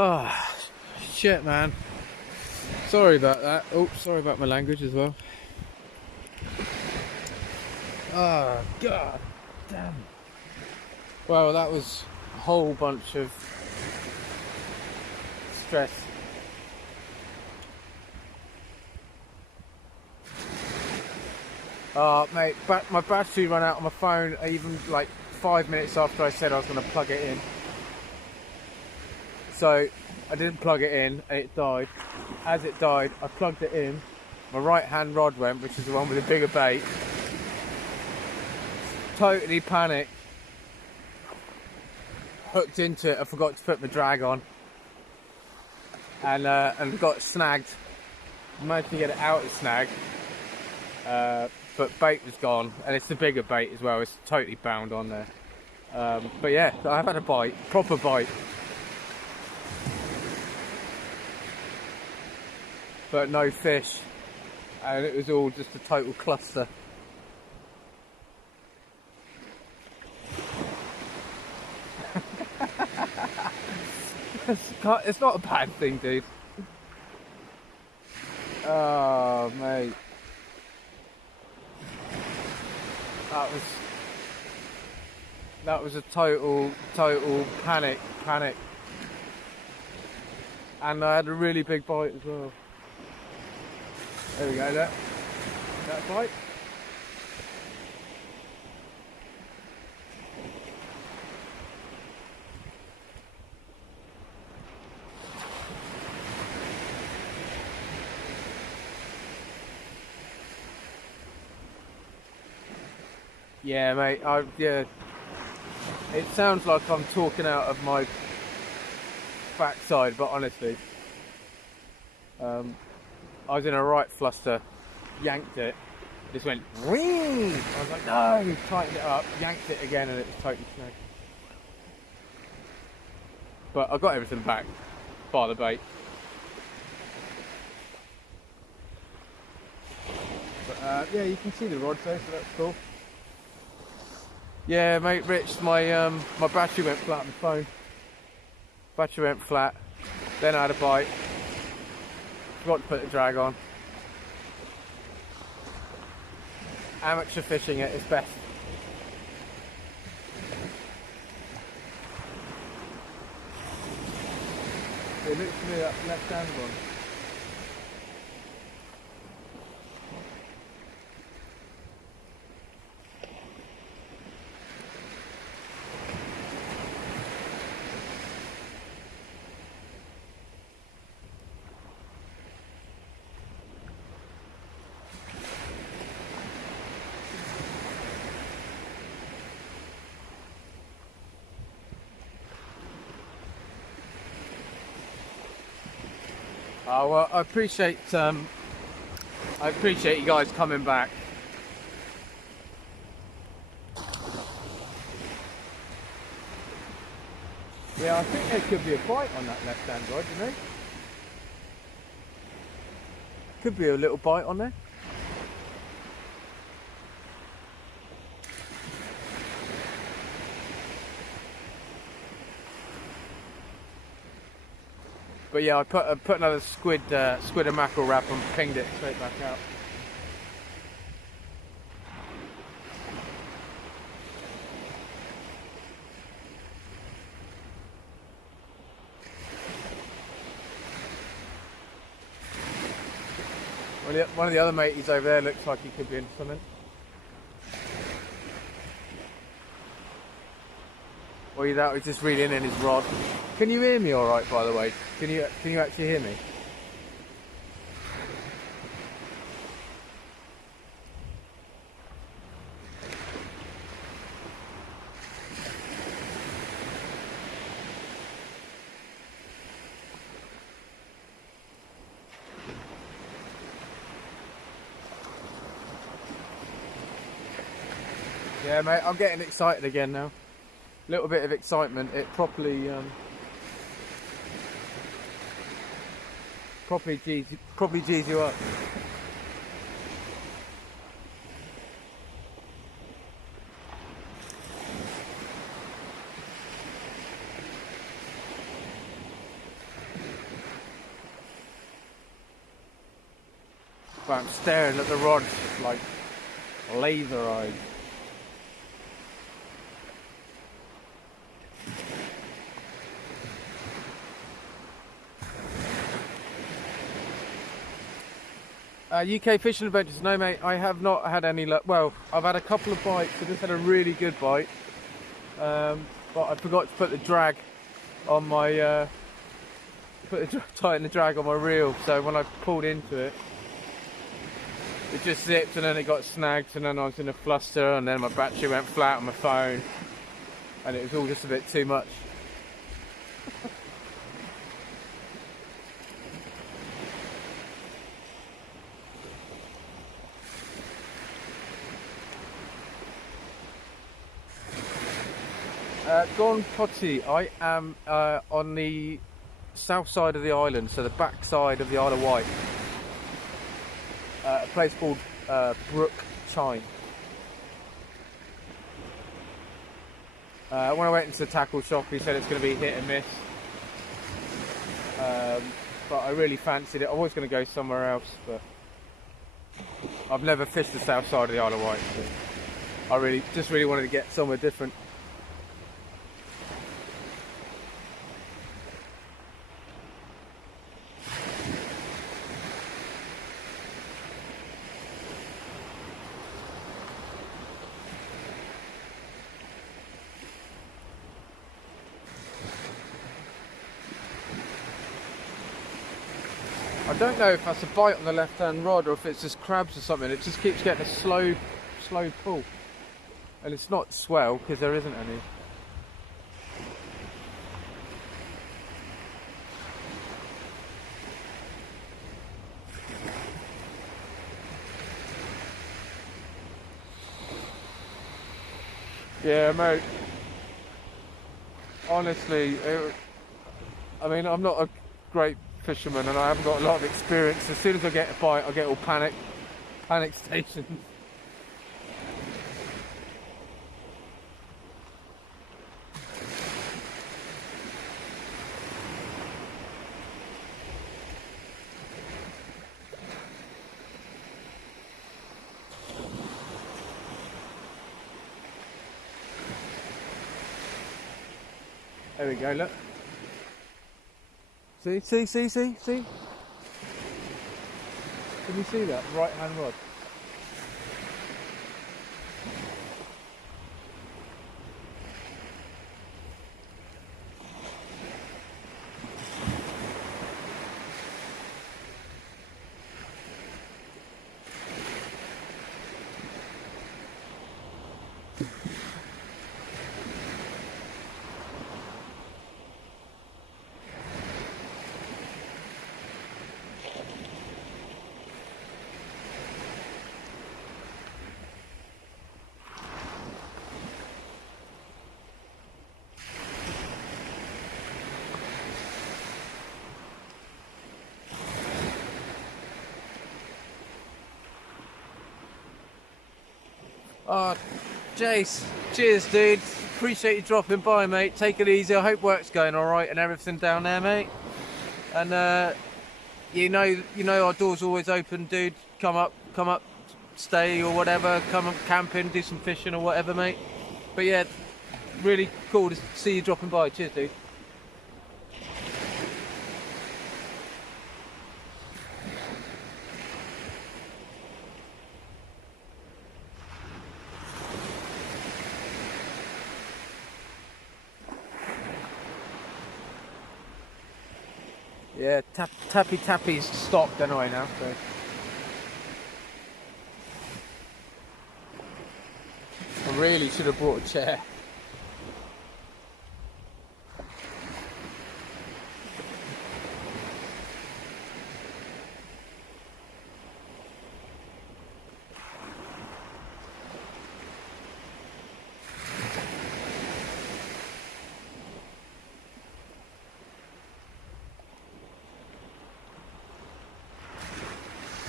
Oh, shit, man. Sorry about that. Oh, sorry about my language as well. Oh, God damn. Well, that was a whole bunch of stress. Oh, mate, my battery ran out on my phone even like 5 minutes after I said I was going to plug it in. So I didn't plug it in and it died. As it died, I plugged it in. My right hand rod went, which is the one with the bigger bait. Totally panicked. Hooked into it. I forgot to put my drag on. And got snagged. Managed to get it out of snag. But bait was gone. And it's the bigger bait as well. It's totally bound on there. But yeah, I've had a bite. Proper bite. But no fish, and it was all just a total cluster. It's not a bad thing, dude. Oh, mate. That was a total panic. And I had a really big bite as well. There we go, that bite. Yeah, mate, yeah. It sounds like I'm talking out of my backside, but honestly, I was in a right fluster, yanked it, just went ring. I was like, no, tightened it up, yanked it again, and it was totally snagged. But I got everything back, bar the bait. But yeah, you can see the rods there, so that's cool. Yeah, mate, Rich, my battery went flat on the phone. Battery went flat. Then I had a bite. Forgot to put the drag on. Amateur fishing at its best. It looks to me that left hand one. Oh, well, I appreciate you guys coming back. Yeah, I think there could be a bite on that left-hand rod, you know? Could be a little bite on there. But yeah, I put another squid and mackerel wrap and pinged it straight back out. One of the other mateys over there looks like he could be into something. Or either that was just reeling in his rod. Can you hear me all right, by the way? Can you actually hear me? Yeah, mate, I'm getting excited again now. Little bit of excitement. It properly G's you up. but I'm staring at the rods like laser eyes. UK fishing adventures? No, mate, I have not had any luck. Well, I've had a couple of bites. I just had a really good bite, but I forgot to put the drag on my tighten the drag on my reel. So when I pulled into it, it just zipped, and then it got snagged, and then I was in a fluster, and then my battery went flat on my phone, and it was all just a bit too much. Gone Potty. I am on the south side of the island, so the back side of the Isle of Wight. A place called Brook Chine. When I went into the tackle shop, he said it's going to be hit and miss. But I really fancied it. I was going to go somewhere else, but I've never fished the south side of the Isle of Wight, so I really wanted to get somewhere different. I don't know if that's a bite on the left-hand rod or if it's just crabs or something. It just keeps getting a slow pull, and it's not swell because there isn't any. Yeah, mate. Honestly, I mean, I'm not a great fisherman and I haven't got a lot of experience. As soon as I get a bite, I get all panic stations. There we go, look. See? Can you see that? Right hand rod. Oh, Jace, cheers, dude. Appreciate you dropping by, mate. Take it easy. I hope work's going all right and everything down there, mate. And you know our door's always open, dude. Come up, stay or whatever. Come up camping, do some fishing or whatever, mate. But yeah, really cool to see you dropping by. Cheers, dude. Yeah, tappy's stopped anyway now, so. I really should have brought a chair.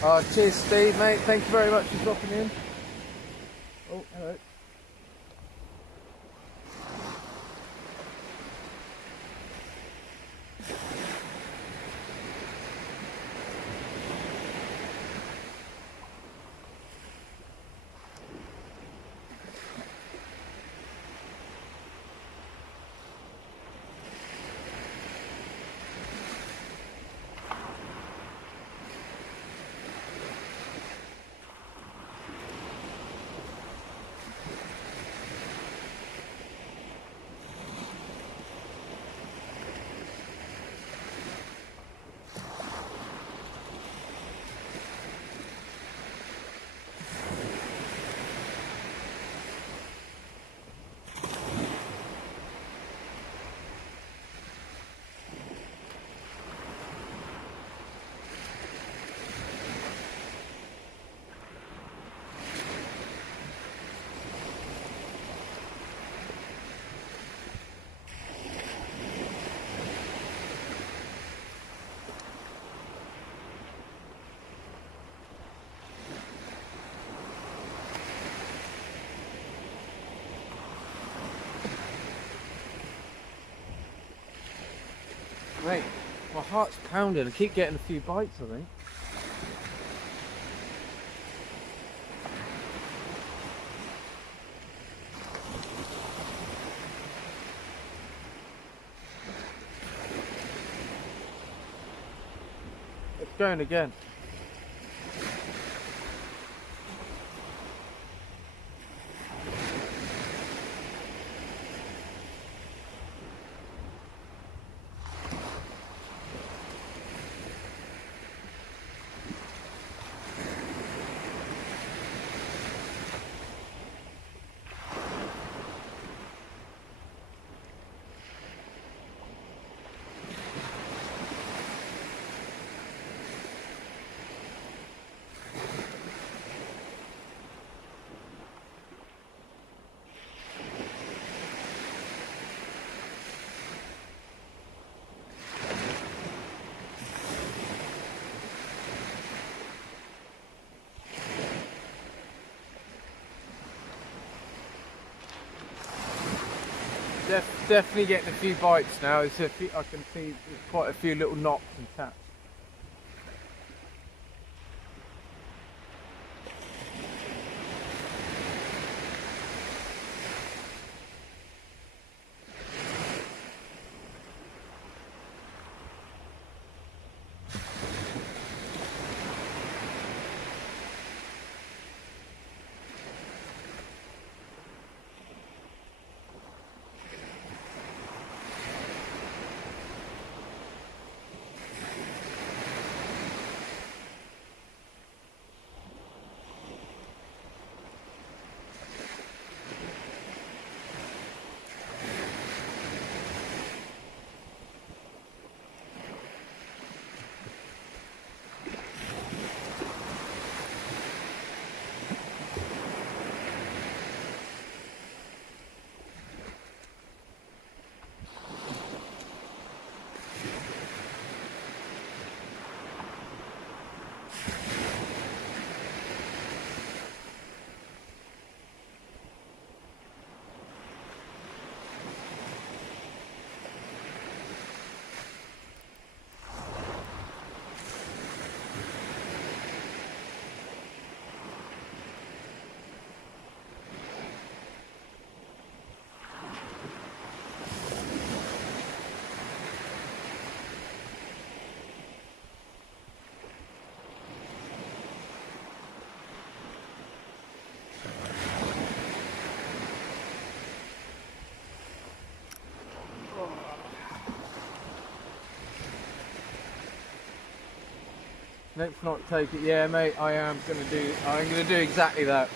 Oh, cheers, Steve, mate. Thank you very much for dropping in. Oh, hello. Mate, my heart's pounding. I keep getting a few bites, I think. It's going again. Definitely getting a few bites now. There's a few, I can see there's quite a few little knocks and taps. Let's not take it. Yeah, mate, I'm gonna do exactly that.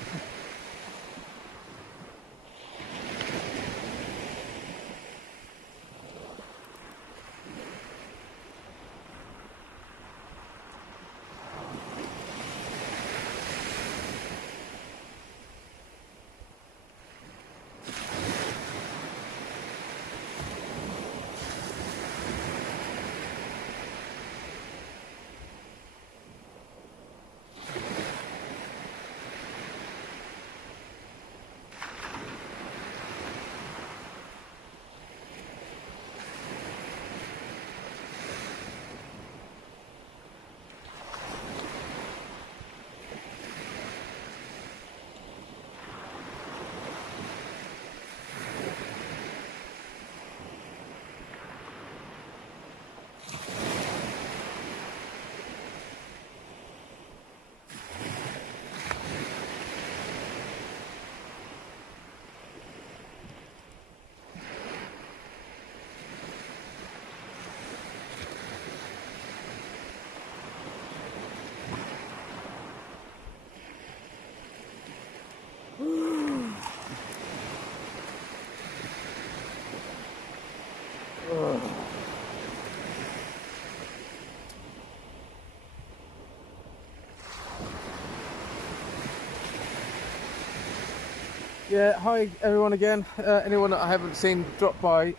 Yeah, hi everyone again. Anyone that I haven't seen drop by,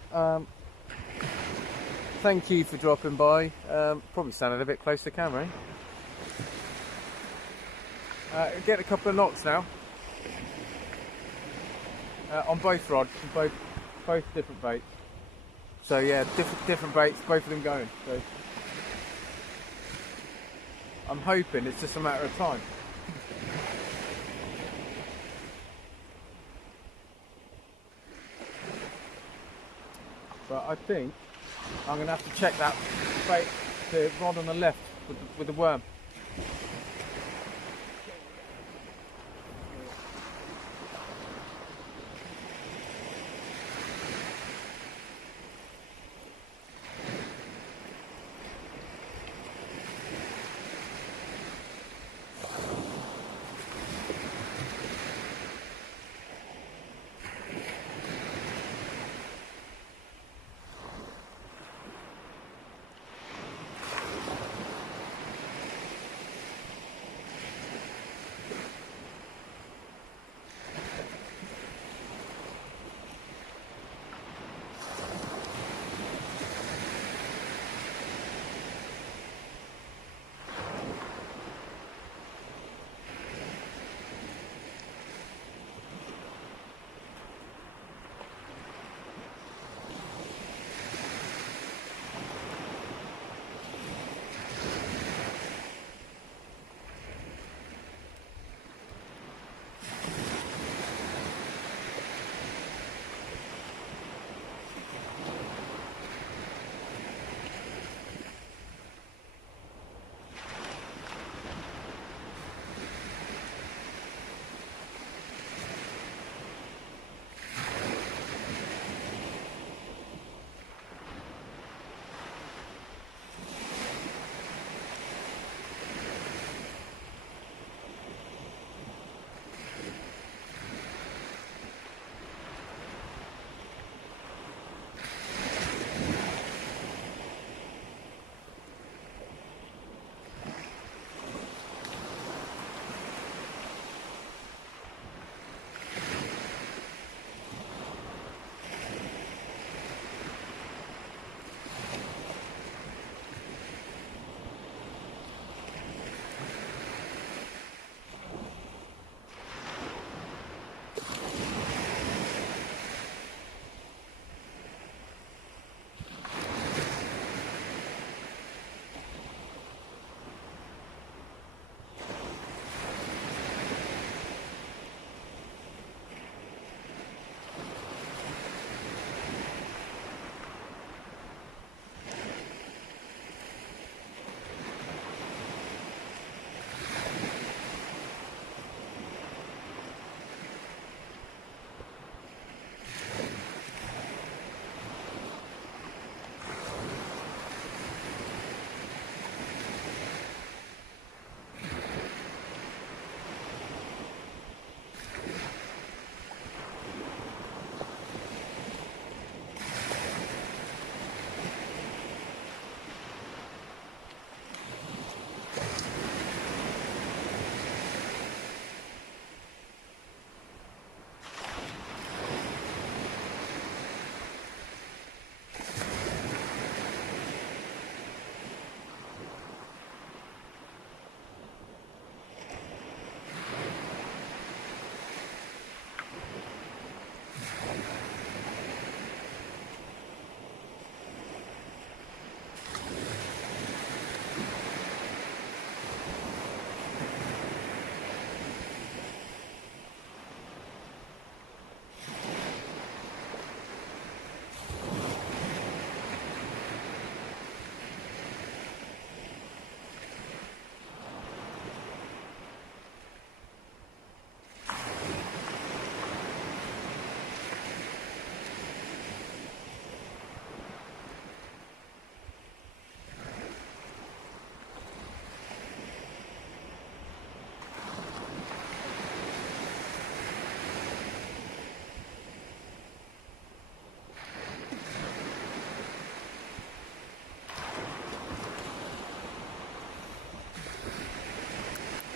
thank you for dropping by. Probably standing a bit close to the camera. Get a couple of knots now on both rods, both different baits. So yeah, different baits, both of them going. So I'm hoping it's just a matter of time. But I think I'm going to have to check that bait, the rod on the left with the worm.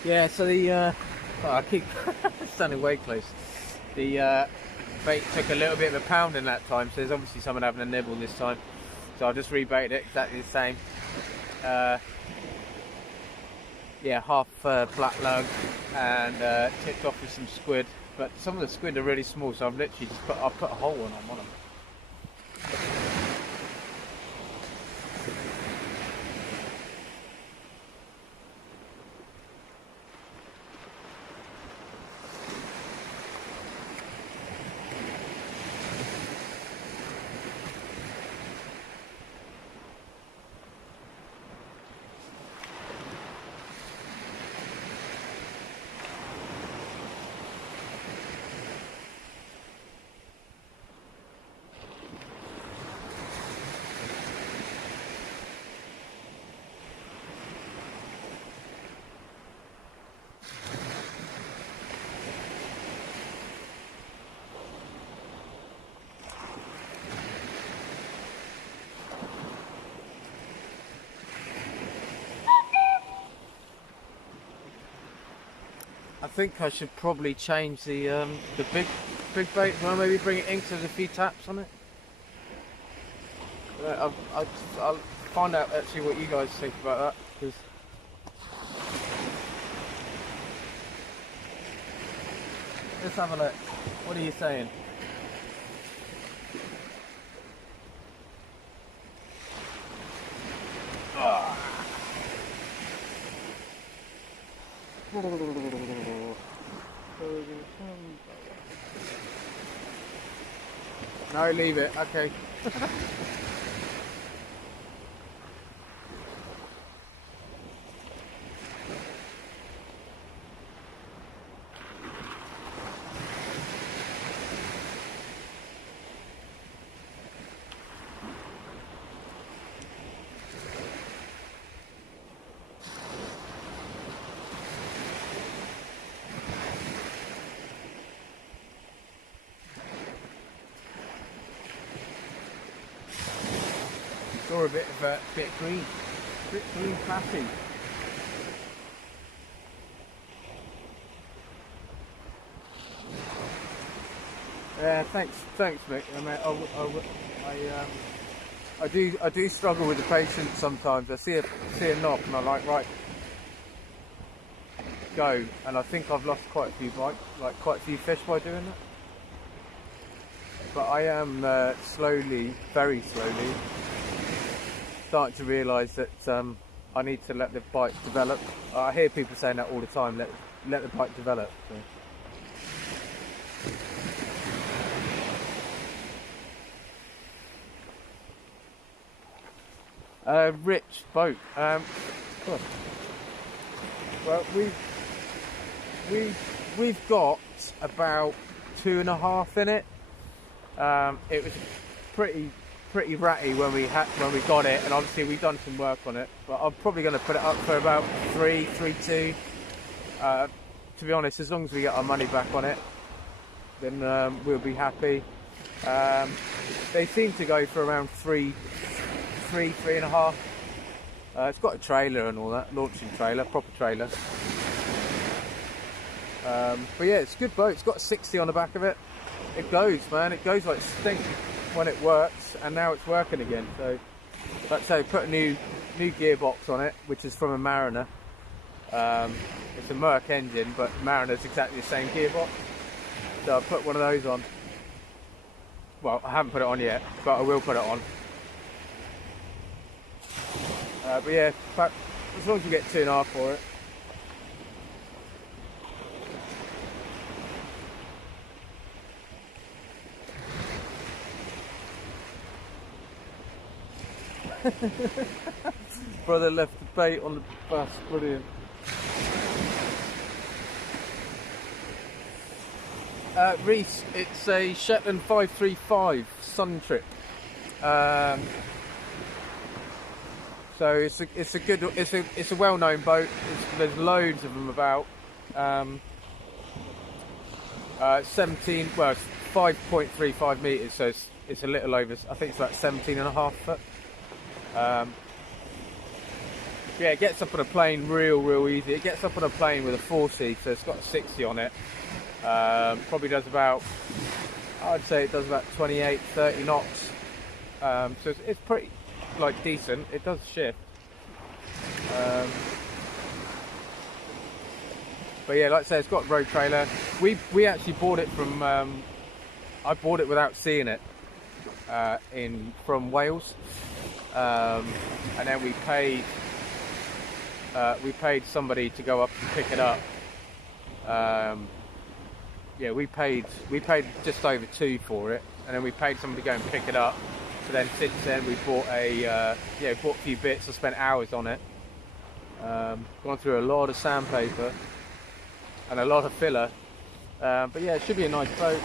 Yeah, so the oh, I keep standing way close. The bait took a little bit of a pounding that time, so there's obviously someone having a nibble this time. So I'll just rebait it exactly the same. Yeah, half black lug and tipped off with some squid. But some of the squid are really small, so I've literally just put a hole on them. I think I should probably change the big bait. Well, maybe bring it in 'cause there's a few taps on it. I'll find out actually what you guys think about that. 'Cause let's have a look. What are you saying? No, leave it. Okay. Saw a bit green, patty. Yeah, thanks, Mick. I do struggle with the patience sometimes. I see a knob and I like, right, go, and I think I've lost quite a few fish by doing that. But I am slowly, very slowly, starting to realise that I need to let the bite develop. I hear people saying that all the time. Let the bite develop. So. Rich boat. Well, we've got about 2.5 in it. It was pretty ratty when we got it, and obviously we've done some work on it. But I'm probably going to put it up for about 3.2. To be honest, as long as we get our money back on it, then we'll be happy. They seem to go for around 3.5. It's got a trailer and all that, launching trailer, proper trailer. But yeah, it's a good boat. It's got a 60 on the back of it. It goes, man. It goes like stink when it works, and now it's working again. So, like I say, put a new gearbox on it, which is from a Mariner. It's a Merc engine, but Mariner's exactly the same gearbox. So I put one of those on. Well, I haven't put it on yet, but I will put it on. But yeah, as long as we get 2.5 for it. Brother left the bait on the bus, brilliant. Reese, it's a Shetland 535 Sun Trip. So it's a well-known boat. There's loads of them about. 17, well, it's 5.35 meters, so it's a little over. I think it's about 17.5 foot. Yeah, it gets up on a plane real easy. It gets up on a plane with a 4C, so it's got a 60 on it. Probably does about, I'd say it does about 28, 30 knots. So it's pretty decent. It does shift. But yeah, like I say, it's got a road trailer. We actually bought it from. I bought it without seeing it from Wales, and then we paid somebody to go up and pick it up. Yeah, we paid just over 2 for it, and then we paid somebody to go and pick it up. So then since then we bought a few bits. I spent hours on it, gone through a lot of sandpaper and a lot of filler, but yeah, it should be a nice boat.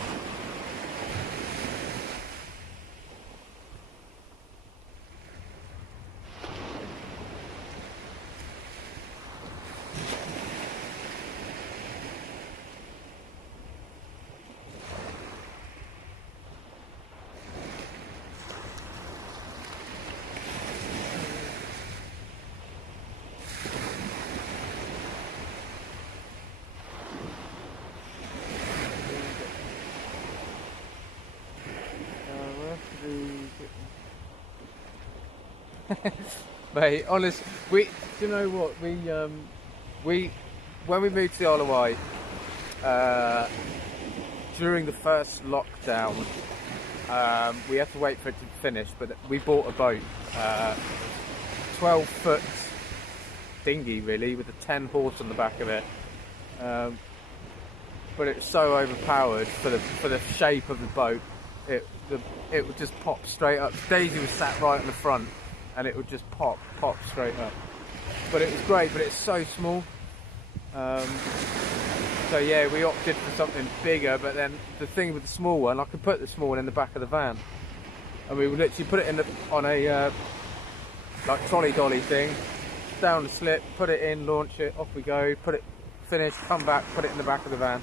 Mate, honest, do you know what we when we moved to the Isle of Wight, during the first lockdown, we had to wait for it to finish, but we bought a boat, 12-foot dinghy really, with a 10 horse on the back of it. But it was so overpowered for the shape of the boat. It would just pop straight up. Daisy was sat right in the front, and it would just pop straight up. But it was great. But it's so small. So yeah, we opted for something bigger. But then the thing with the small one, I could put the small one in the back of the van, and we would literally put it on a like trolley dolly thing, down the slip, put it in, launch it, off we go, put it, finish, come back, put it in the back of the van.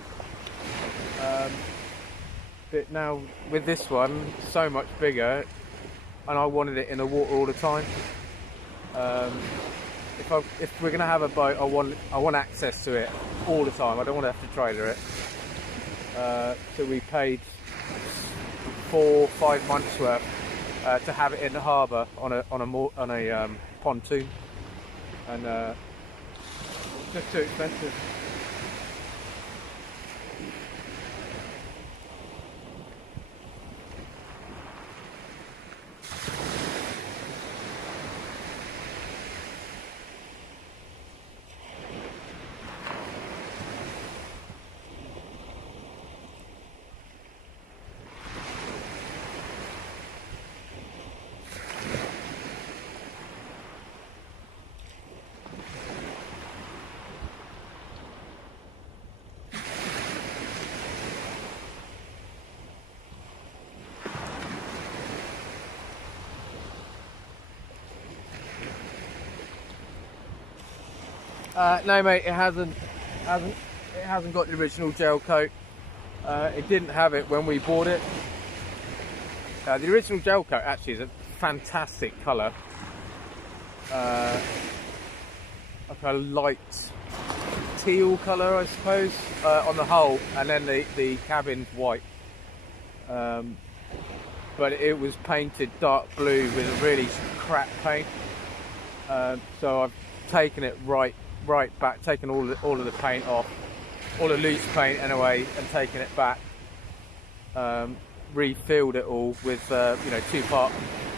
But now with this one, so much bigger, and I wanted it in the water all the time. If we're going to have a boat, I want access to it all the time. I don't want to have to trailer it. So we paid 4-5 months worth to have it in the harbour on a pontoon, and it's just too expensive. No, mate, it hasn't got the original gel coat. It didn't have it when we bought it. The original gel coat actually is a fantastic colour, like a light teal colour, I suppose, on the hull, and then the cabin's white. But it was painted dark blue with a really crap paint. So I've taken it right back, taken all of the paint off, all the loose paint anyway, and taken it back. Refilled it all with two-part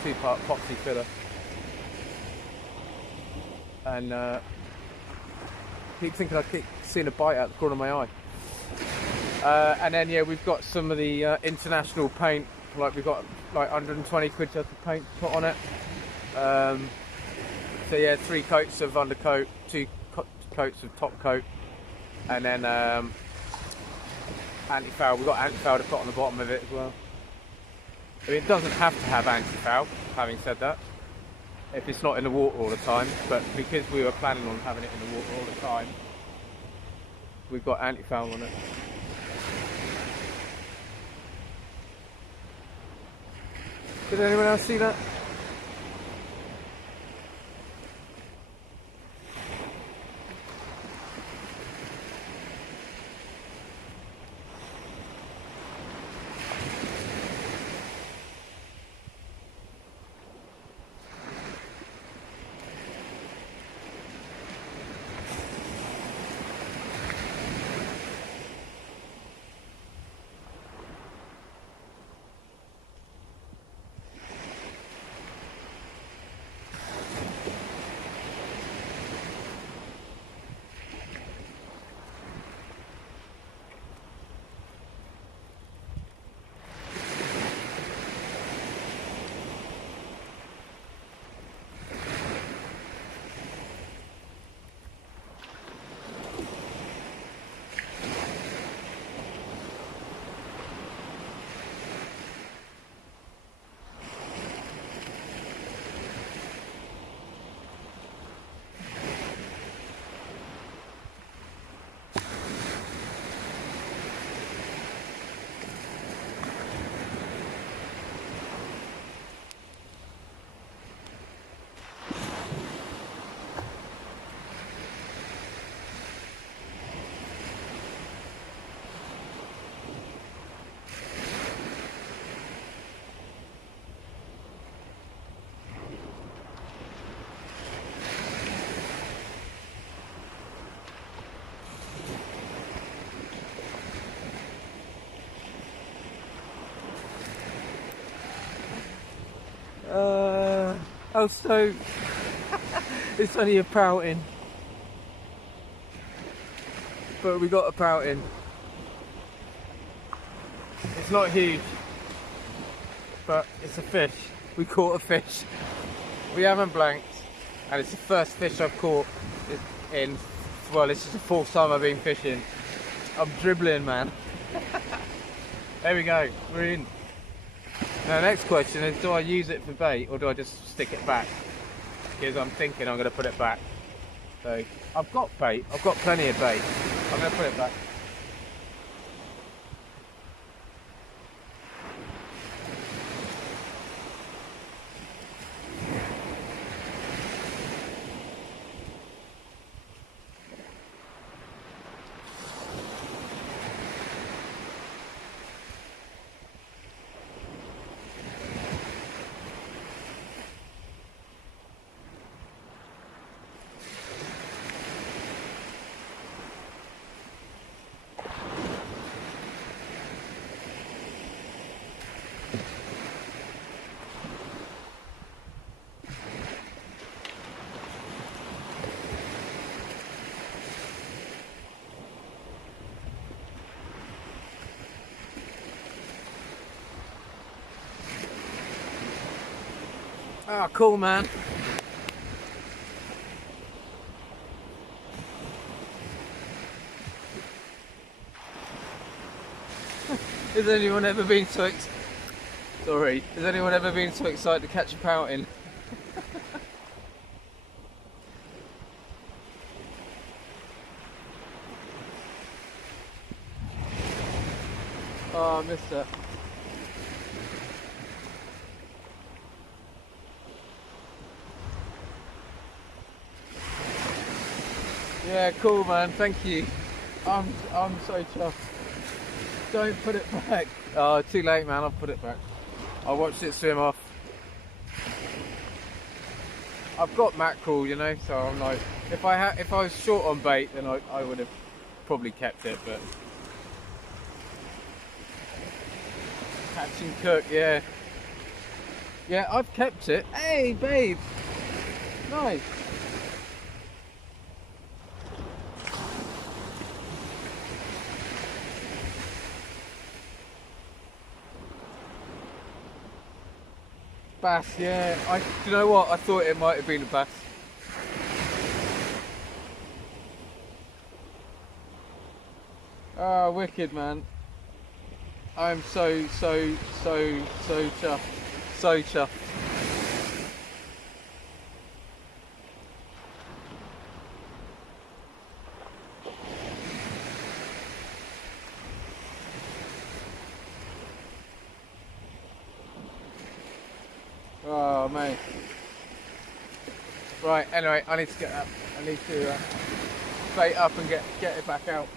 epoxy filler, and keep thinking I keep seeing a bite out the corner of my eye. And then yeah, we've got some of the international paint. Like we've got like 120 quid worth of paint to put on it. So yeah, 3 coats of undercoat, 2 coats of top coat, and then anti-foul. We've got anti-foul to put on the bottom of it as well. I mean, it doesn't have to have anti-foul, having said that, if it's not in the water all the time, but because we were planning on having it in the water all the time, we've got anti-foul on it. Did anyone else see that? Oh, so it's only a pouting, but we got a pouting. It's not huge, but it's a fish. We caught a fish. We haven't blanked, and it's the first fish I've caught in, well, this is the fourth time I've been fishing. I'm dribbling, man. There we go, we're in. Now the next question is, do I use it for bait or do I just stick it back? Because I'm thinking I'm going to put it back. So I've got bait, I've got plenty of bait. I'm going to put it back. Ah, cool, man. Has anyone ever been so sorry? Has anyone ever been so excited to catch a pouting? Oh, I missed that. Yeah, cool, man. Thank you. I'm so chuffed. Don't put it back. Oh, too late, man. I'll put it back. I watched it swim off. I've got mackerel, you know, so I'm like, if I was short on bait, then I would have probably kept it, but catch and cook, yeah. Yeah, I've kept it. Hey, babe. Nice. Bass, yeah. Do you know what? I thought it might have been a bass. Oh, wicked, man. I'm so chuffed. So chuffed. Oh, mate. Right, anyway, I need to get up. I need to bait up and get it back out.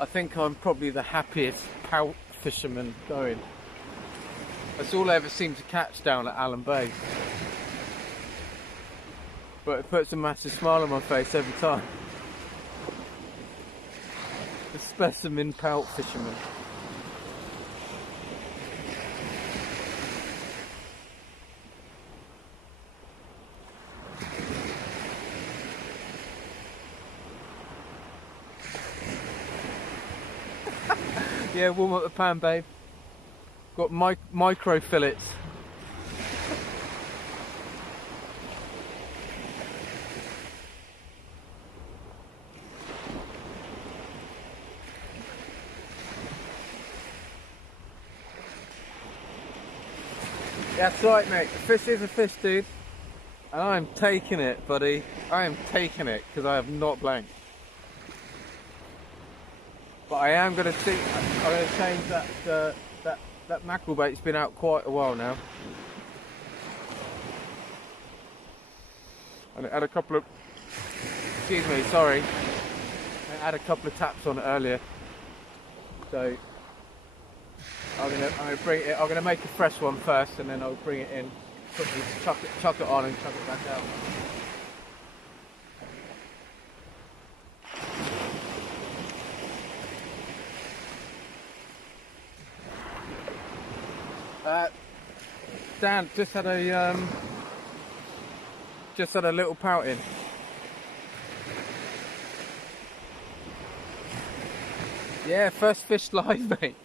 I think I'm probably the happiest pout fisherman going. That's all I ever seem to catch down at Allen Bay. But it puts a massive smile on my face every time. The specimen pout fisherman. Yeah, warm up the pan, babe. Got micro fillets. That's right, mate. A fish is a fish, dude. And I'm taking it, buddy. I am taking it because I have not blanked. But I am going to see. I'm going to change that mackerel bait. It's been out quite a while now. And it had a couple of. Excuse me, sorry. It had a couple of taps on it earlier. So I'm gonna make a fresh one first, and then I'll bring it in, quickly chuck it on, and chuck it back out. Dan just had a little pout in. Yeah, first fish live, mate.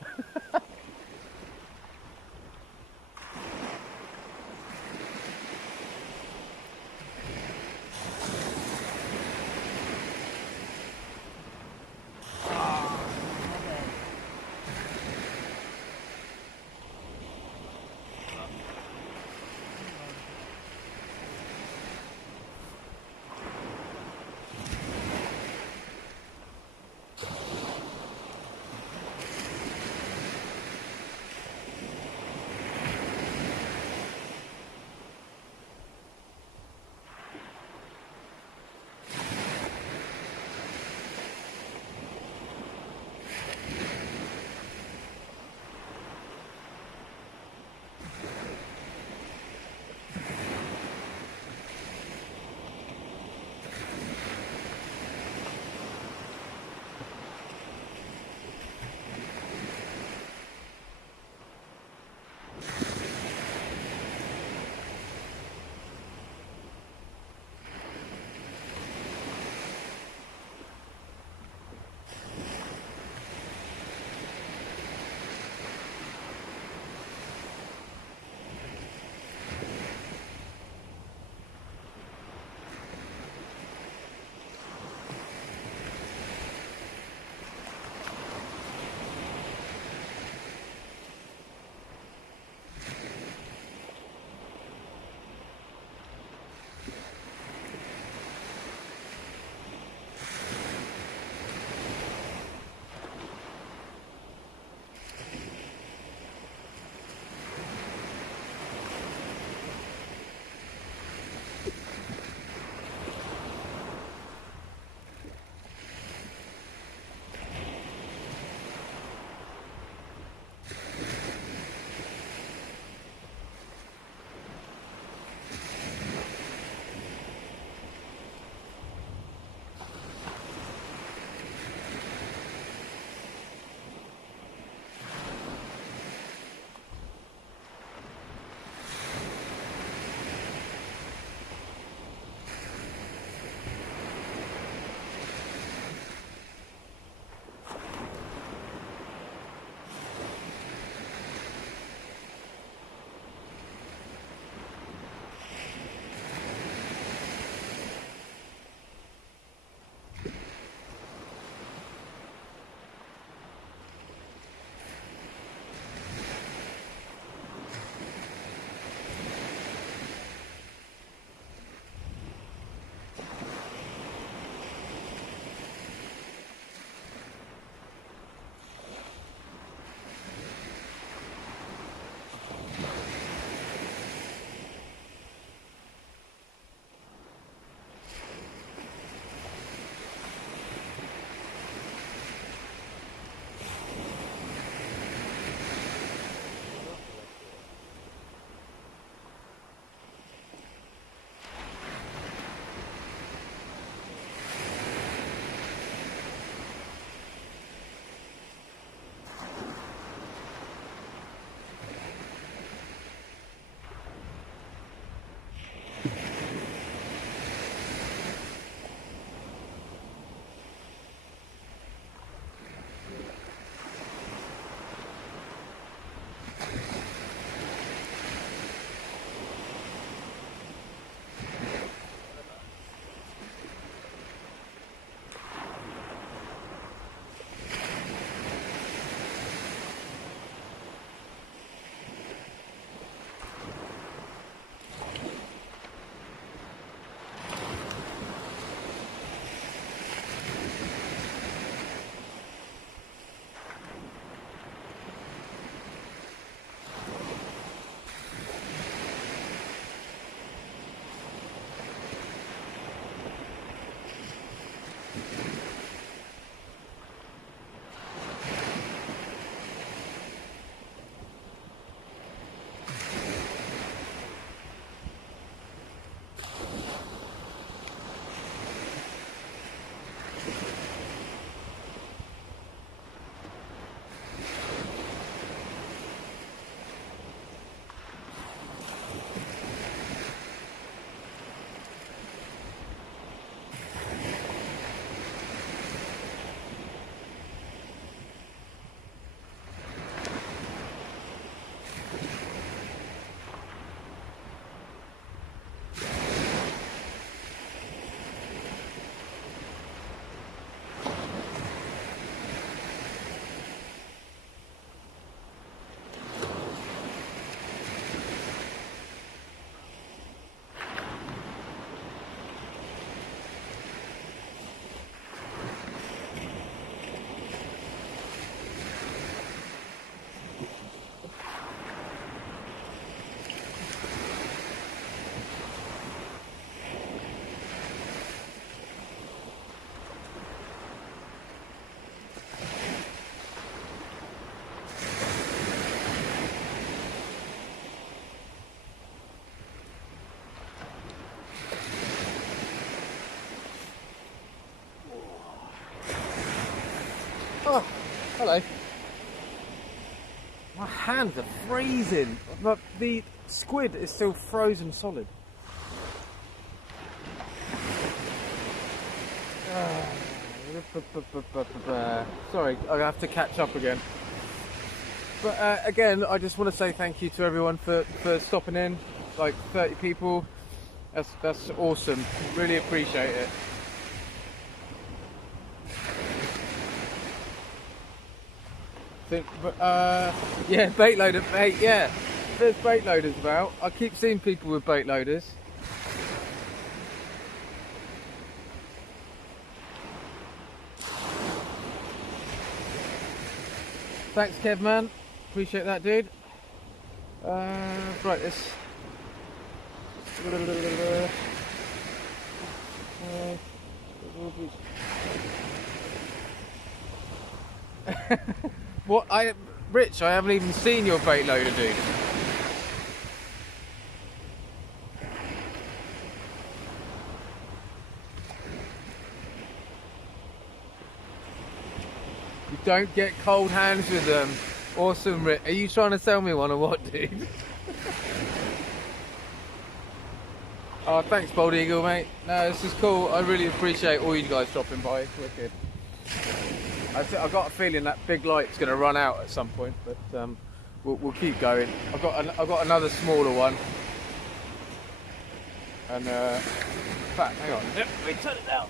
Hello. My hands are freezing, but the squid is still frozen solid. Sorry, I have to catch up again. But again, I just want to say thank you to everyone for stopping in. Like 30 people. That's awesome. Really appreciate it. Yeah, bait loader, bait. Yeah, there's bait loaders about. I keep seeing people with bait loaders. Thanks, Kev, man. Appreciate that, dude. Right, this. What? Rich, I haven't even seen your bait loader, dude. You don't get cold hands with them. Awesome, Rich. Are you trying to sell me one or what, dude? Oh, thanks, Bold Eagle, mate. No, this is cool. I really appreciate all you guys dropping by. It's wicked. I've got a feeling that big light's going to run out at some point, but we'll keep going. I've got another smaller one, and in fact, hang on. Yep, let me turn it down.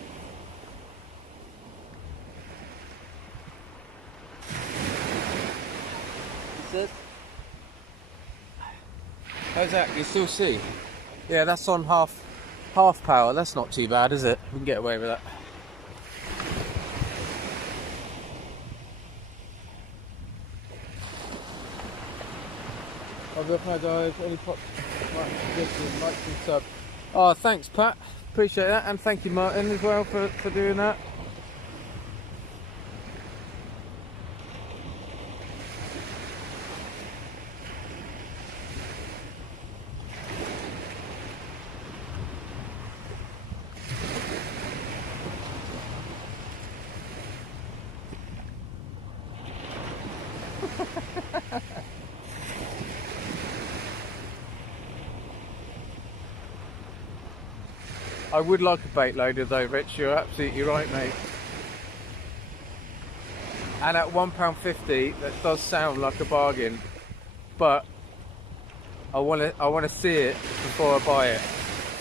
How's that? Can you still see? Yeah, that's on half power. That's not too bad, is it? We can get away with that. I've got my guys. Any pop? Likes and sub. Oh, thanks, Pat. Appreciate that, and thank you, Martin, as well for doing that. I would like a bait loader though, Rich, you're absolutely right, mate. And at £1.50, that does sound like a bargain, but I want to see it before I buy it.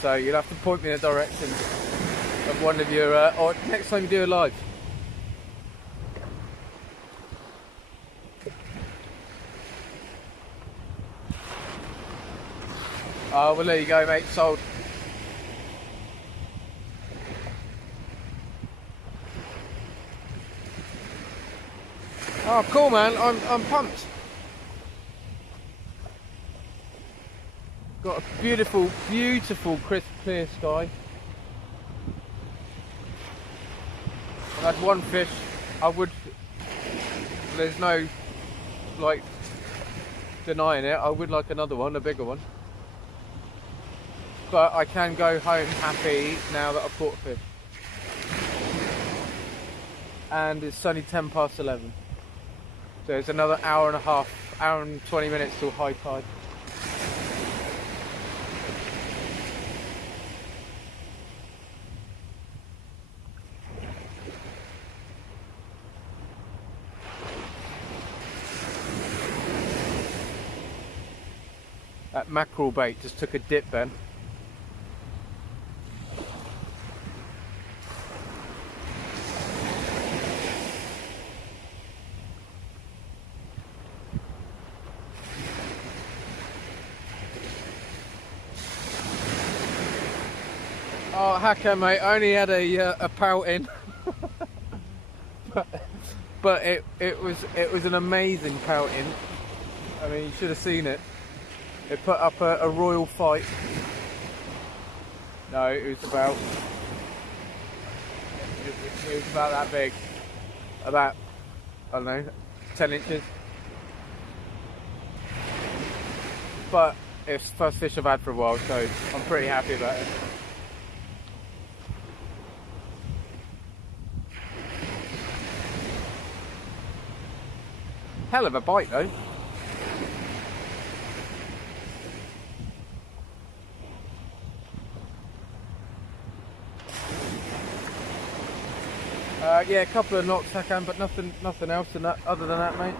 So you'll have to point me in the direction of one of your, or next time you do a live. Oh, well there you go, mate, sold. Oh, cool, man. I'm pumped. Got a beautiful, beautiful, crisp, clear sky. I've had one fish. There's no, like, denying it. I would like another one, a bigger one. But I can go home happy now that I've caught a fish. And it's only 11:10. So it's another hour and a half, hour and 20 minutes till high tide. That mackerel bait just took a dip then. Oh, hacker, mate, I only had a pout in. but it was an amazing pout in. I mean, you should have seen it. It put up a royal fight. No, it was about that big. About, I don't know, 10 inches. But it's the first fish I've had for a while, so I'm pretty happy about it. hell of a bite though. Yeah, a couple of knocks I can, but nothing else than that, other than that, mate.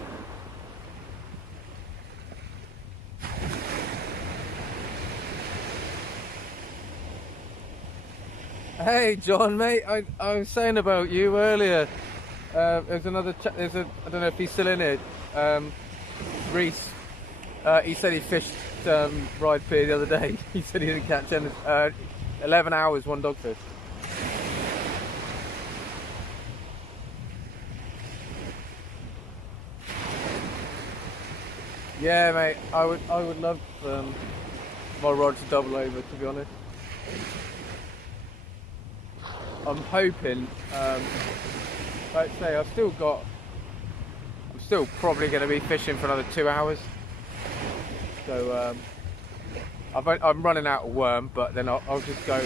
Hey John, mate, I was saying about you earlier. There's another I don't know if he's still in it. Reese. He said he fished Ride Pier the other day. He said he didn't catch any. 11 hours, one dogfish. Yeah, mate. I would love my rod to double over. To be honest, I'm hoping. Like I say, I'm still probably going to be fishing for another 2 hours. So I'm running out of worm, but then I'll just go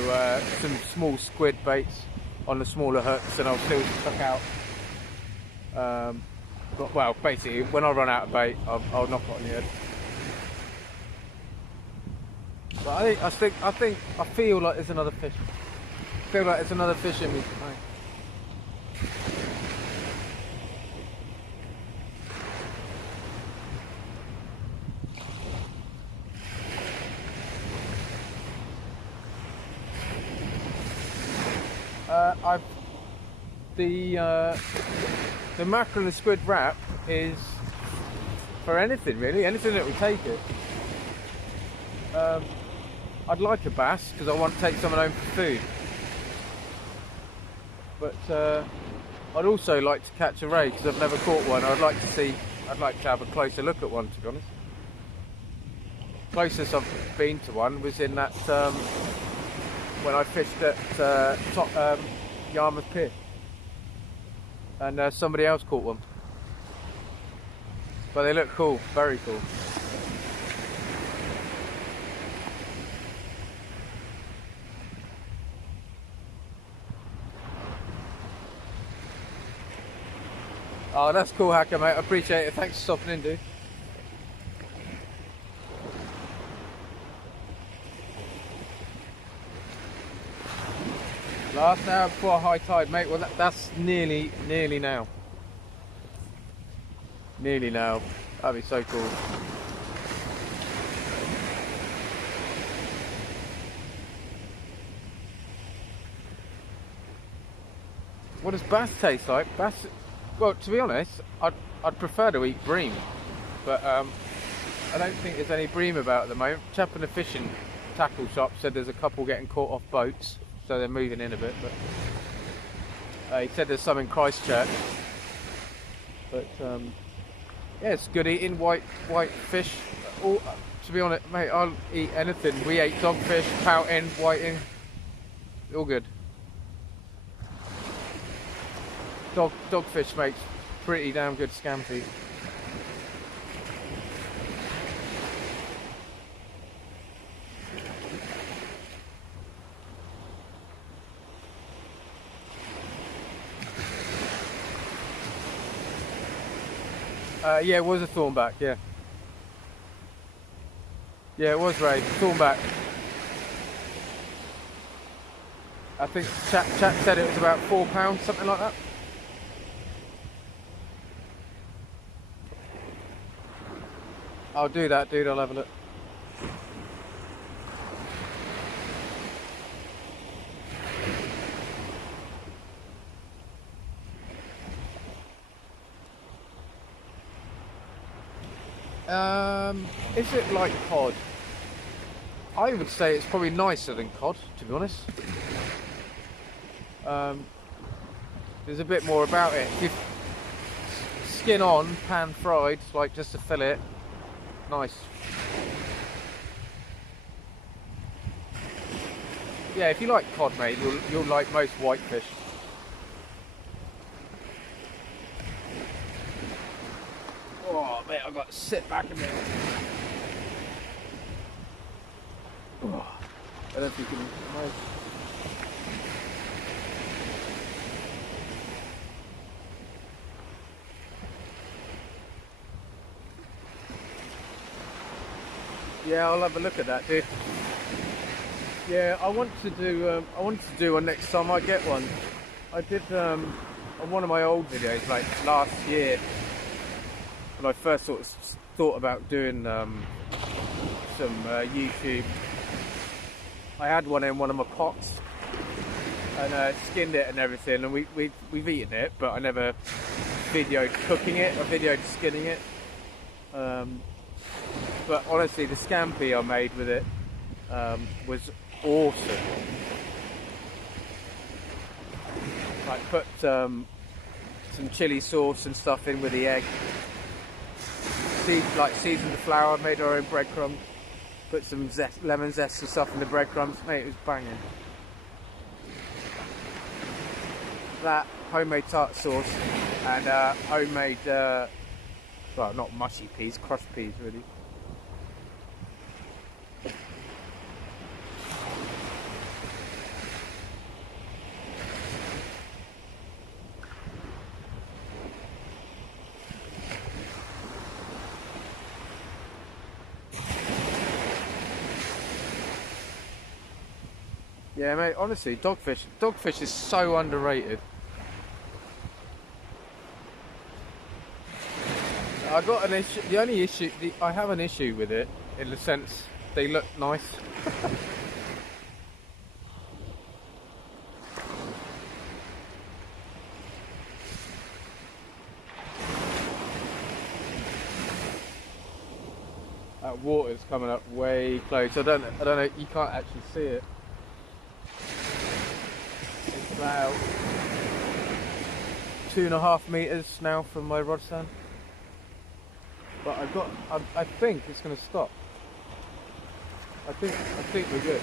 some small squid baits on the smaller hooks, and I'll still chuck out. Well, basically, when I run out of bait, I'll knock it on the head. But I feel like there's another fish. I feel like there's another fish in me tonight. The mackerel and squid wrap is for anything really, anything that will take it. I'd like a bass because I want to take someone home for food, but I'd also like to catch a ray because I've never caught one. I'd like to have a closer look at one, to be honest. Closest I've been to one was in that when I fished at Yarmouth Pier. And somebody else caught one. But they look cool, very cool. Oh, that's cool, Hacker, mate. I appreciate it. Thanks for stopping in, dude. Last hour before high tide, mate. Well, that's nearly now. Nearly now. That'd be so cool. What does bass taste like? Bass. Well, to be honest, I'd prefer to eat bream, but I don't think there's any bream about at the moment. Chap in the fishing tackle shop said there's a couple getting caught off boats, so they're moving in a bit, but he said there's some in Christchurch. But yeah, it's good eating white fish. To be honest, mate, I'll eat anything. We ate dogfish, pouting, whiting, all good. Dogfish makes pretty damn good scampi. Yeah, it was a thornback, yeah. Yeah, it was Ray, thornback. I think chap said it was about £4, something like that. I'll do that, dude, I'll have a look. Is it like cod? I would say it's probably nicer than cod, to be honest. There's a bit more about it. If skin on, pan fried, like just a fillet, nice. Yeah, if you like cod, mate, you'll like most whitefish. Oh, mate, I've got to sit back a minute. Oh, I don't know if you can. Yeah, I'll have a look at that, dude. Yeah, I want to do one next time I get one. I did on one of my old videos, like last year, when I first sort of thought about doing some YouTube. I had one in one of my pots and skinned it and everything, and we've eaten it, but I never videoed cooking it. I videoed skinning it. But honestly, the scampi I made with it was awesome. I put some chili sauce and stuff in with the egg. Seasoned the flour, made our own breadcrumbs. Put some lemon zest and stuff in the breadcrumbs. Mate, it was banging. That homemade tart sauce and homemade, well, not mushy peas, crushed peas really. Yeah, mate, honestly, dogfish is so underrated. I got an issue, I have an issue with it, in the sense they look nice. That water's coming up way close. I don't know, you can't actually see it. It's about 2.5 meters now from my rod stand. But I think it's going to stop. I think we're good.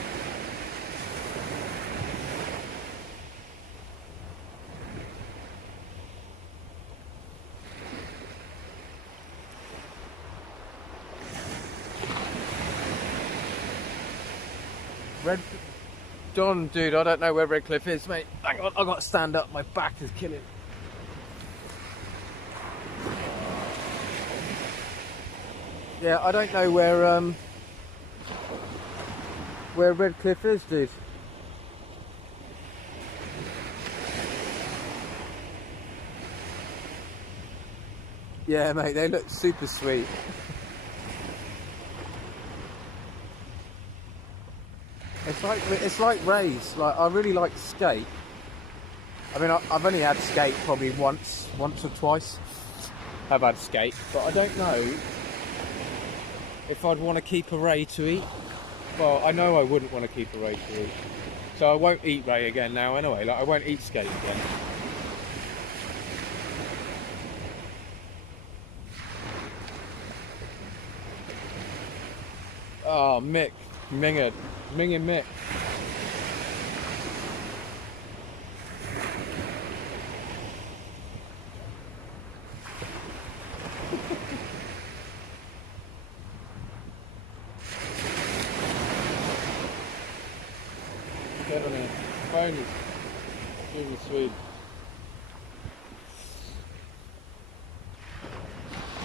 Don, dude, I don't know where Redcliffe is, mate. Hang on, I've got to stand up. My back is killing. Yeah, I don't know where Redcliffe is, dude. Yeah, mate, they look super sweet. It's like rays. Like, I really like skate. I mean, I've only had skate probably once or twice. I've had skate, but I don't know if I'd want to keep a ray to eat. Well, I know I wouldn't want to keep a ray to eat, so I won't eat ray again now anyway. Like, I won't eat skate again. Oh, Mick, Ming and Mick. Phone is super sweet.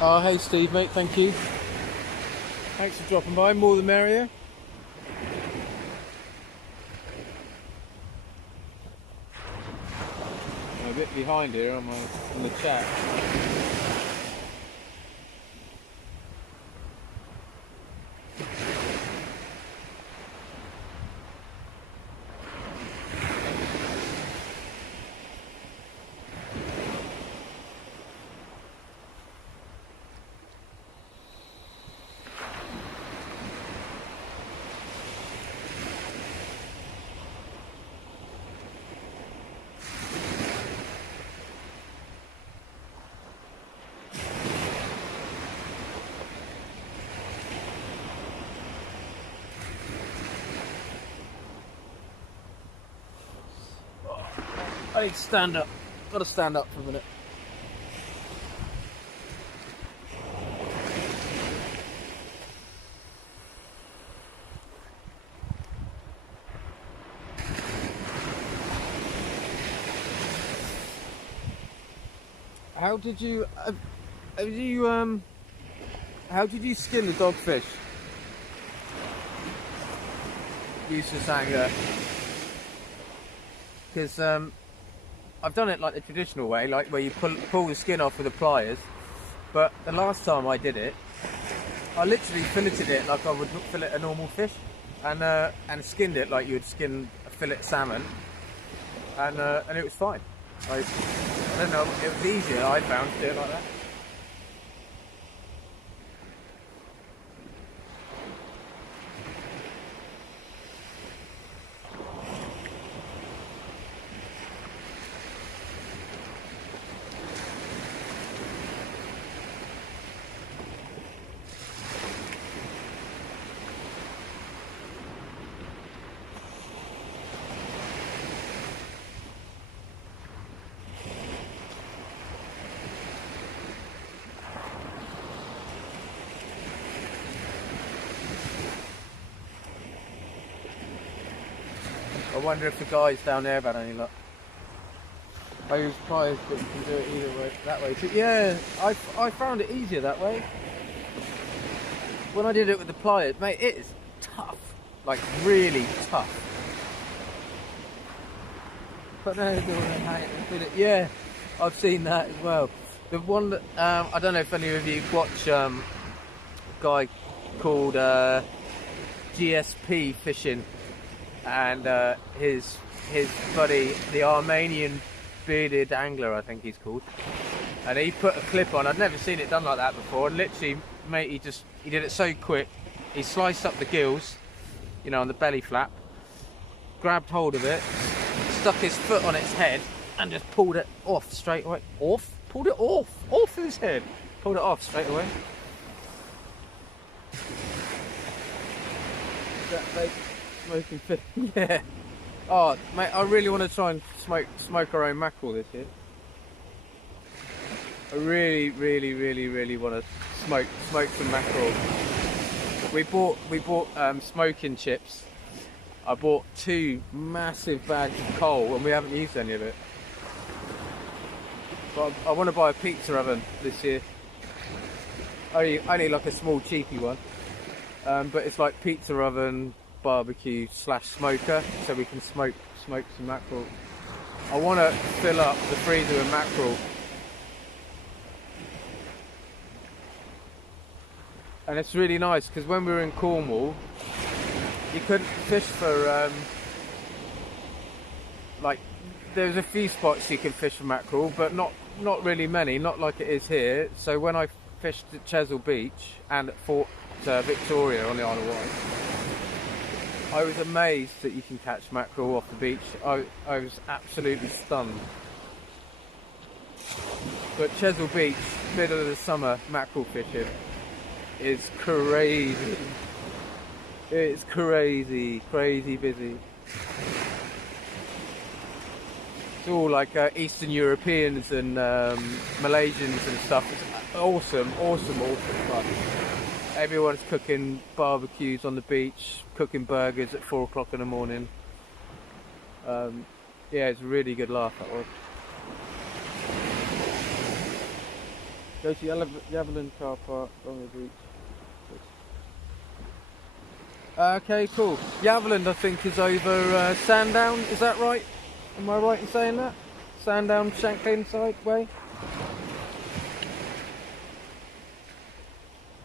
Oh, hey Steve, mate, thank you. Thanks for dropping by, more the merrier. I'm a bit behind here on the chat. I need to stand up. Gotta stand up for a minute. How did you how did you skin the dogfish? useless angler, because I've done it like the traditional way, like where you pull the skin off with the pliers. But the last time I did it, I literally filleted it like I would fillet a normal fish, and skinned it like you would skin a fillet salmon, and it was fine. Like, I don't know, it was easier, I found, to do it like that. I wonder if the guys down there have had any luck. I was surprised that you can do it either way, that way too. Yeah, I found it easier that way. When I did it with the pliers, mate, it is tough. Like, really tough. But no, yeah, I've seen that as well. The one that, I don't know if any of you watch a guy called GSP Fishing, and his buddy, the Armenian bearded angler, I think he's called, and he put a clip on. I'd never seen it done like that before, and literally, mate, he did it so quick. He sliced up the gills, you know, on the belly flap, grabbed hold of it, stuck his foot on its head, and just pulled it off straight away. Pulled it off his head, pulled it off straight away. That bait smoking fish, yeah. Oh, mate, I really want to try and smoke our own mackerel this year. I really want to smoke some mackerel. We bought smoking chips. I bought 2 massive bags of coal, and we haven't used any of it. But I want to buy a pizza oven this year. Only like a small cheapy one. But it's like pizza oven, barbecue / smoker, so we can smoke some mackerel. I want to fill up the freezer with mackerel. And it's really nice because when we were in Cornwall, you couldn't fish for like, there's a few spots you can fish for mackerel, but not really many, not like it is here. So when I fished at Chesil Beach and at Fort Victoria on the Isle of Wight, I was amazed that you can catch mackerel off the beach. I was absolutely stunned. But Chesil Beach, middle of the summer, mackerel fishing is crazy. It's crazy busy. It's all like Eastern Europeans and Malaysians and stuff. It's awesome fun. Everyone's cooking barbecues on the beach, cooking burgers at 4 o'clock in the morning. Yeah, it's a really good laugh, that was. Go to Yavelin car park on the beach. Okay, cool. Yavelin, I think, is over Sandown, is that right? Am I right in saying that? Sandown, Shanklin side way?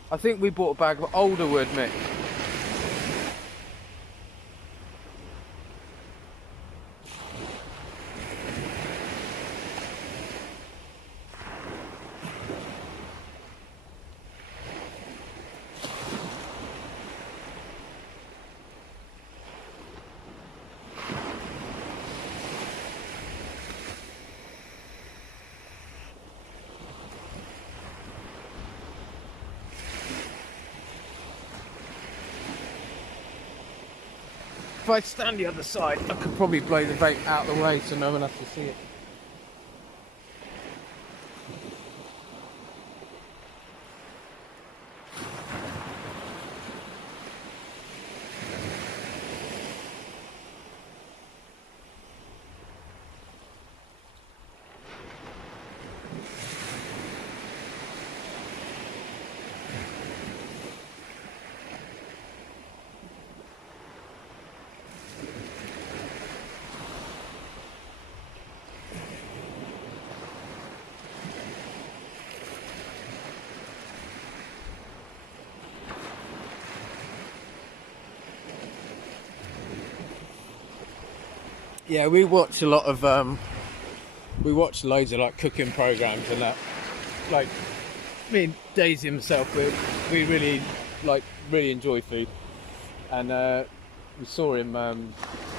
I think we bought a bag of Alderwood mix. If I stand the other side, I could probably blow the bait out of the way so no one has to see it. Yeah, we watch a lot of we watch loads of like cooking programs and that. Like me and Daisy himself, we really really enjoy food, and we saw him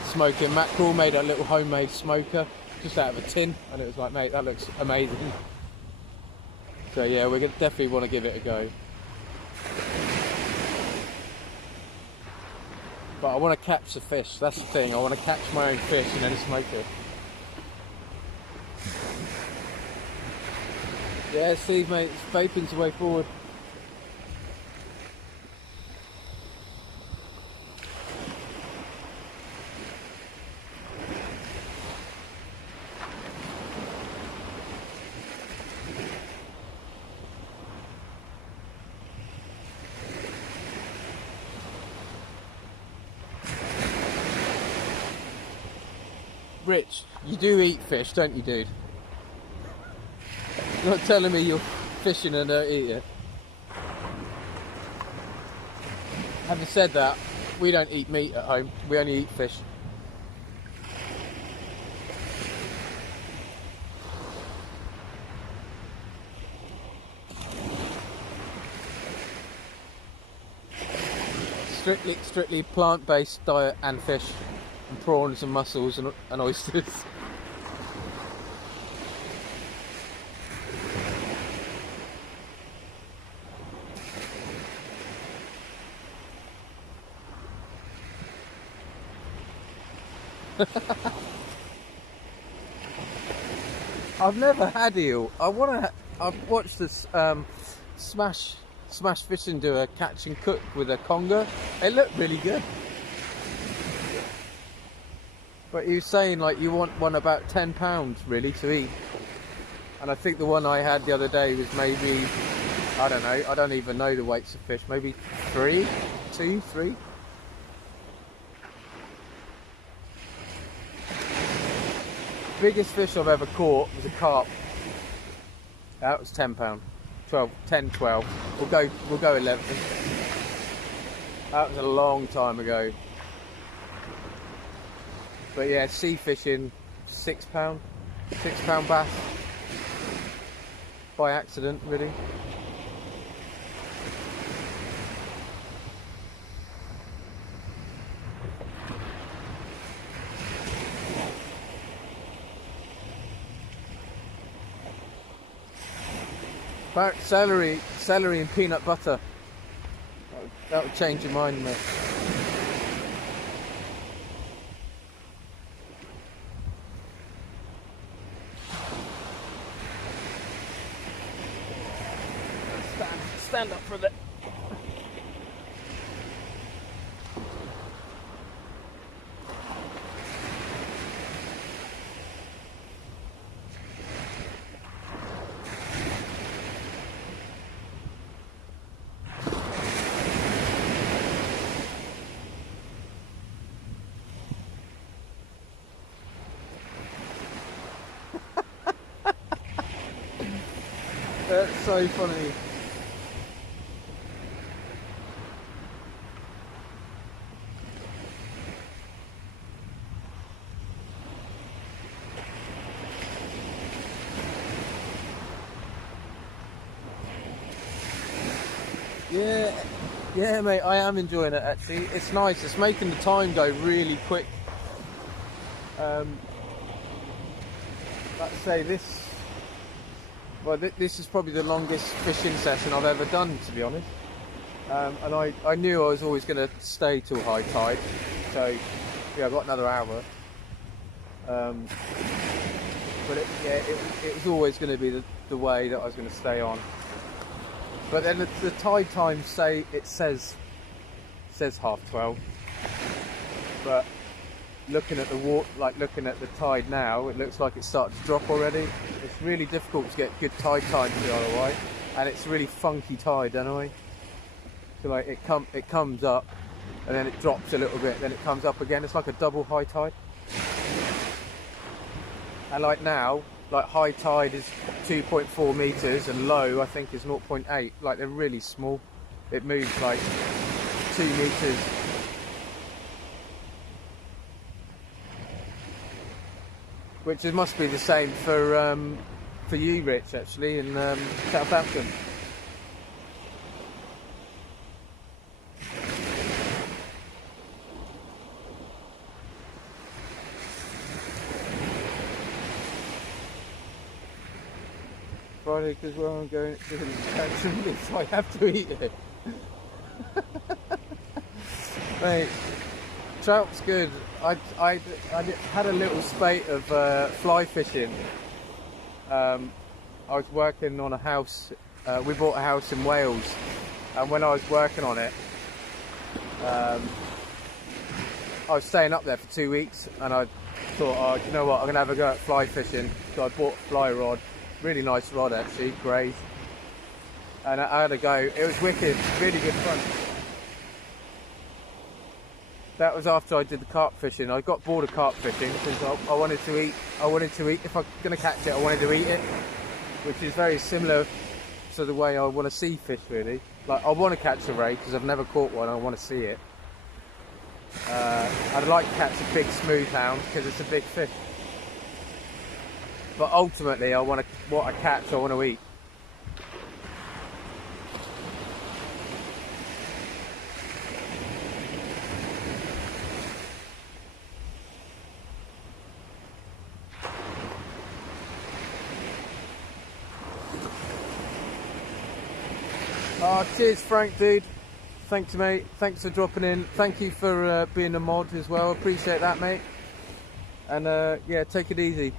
smoking mackerel, made a little homemade smoker just out of a tin, and it was like, mate, that looks amazing. So yeah, we're gonna definitely want to give it a go. But I want to catch the fish, that's the thing. I want to catch my own fish and then smoke it. Yeah, Steve, mate, vaping's the way forward. Rich, you do eat fish, don't you, dude? You're not telling me you're fishing and don't eat it. Having said that, we don't eat meat at home, we only eat fish. Strictly plant-based diet and fish. And prawns and mussels and oysters. I've never had eel. I've watched this Smash Fishing do a catch and cook with a conger. It looked really good. But you were saying like you want one about £10 really to eat, and I think the one I had the other day was maybe, I don't know, I don't even know the weights of fish, maybe 3. Biggest fish I've ever caught was a carp. That was £10, 12. We'll go 11. That was a long time ago. But yeah, sea fishing, £6 bass. By accident, really. Back celery and peanut butter. That would change your mind, mate. Stand up for a bit. That's so funny. Yeah, mate, I am enjoying it actually. It's nice. It's making the time go really quick. Like I say, this is probably the longest fishing session I've ever done, to be honest. And I knew I was always going to stay till high tide, so yeah, I've got another hour. But it was always going to be the way that I was going to stay on. But then the tide time says 12:30. But looking at looking at the tide now, it looks like it's starting to drop already. It's really difficult to get good tide time to the Isle of Wight, and it's a really funky tide anyway. So like it comes up and then it drops a little bit, then it comes up again. It's like a double high tide. And like now, like high tide is 2.4 meters and low I think is 0.8. Like they're really small. It moves like 2 meters. which must be the same for you, Rich, actually, in Southampton. Friday, because well, I'm going to the so I have to eat it. Mate, trout's good. I had a little spate of fly fishing. I was working on a house. We bought a house in Wales, and when I was working on it, I was staying up there for 2 weeks, and I thought, oh, you know what, I'm gonna have a go at fly fishing. So I bought a fly rod, really nice rod actually, grey, and I had a go. It was wicked, really good fun. That was after I did the carp fishing. I got bored of carp fishing because I wanted to eat. If I'm going to catch it, I wanted to eat it, which is very similar to the way I want to see fish, really. Like, I want to catch a ray because I've never caught one. I want to see it. I'd like to catch a big smooth hound because it's a big fish. But ultimately, what I catch, I want to eat. Oh, cheers, Frank, dude. Thanks, mate. Thanks for dropping in. Thank you for being a mod as well. Appreciate that, mate. And yeah, take it easy.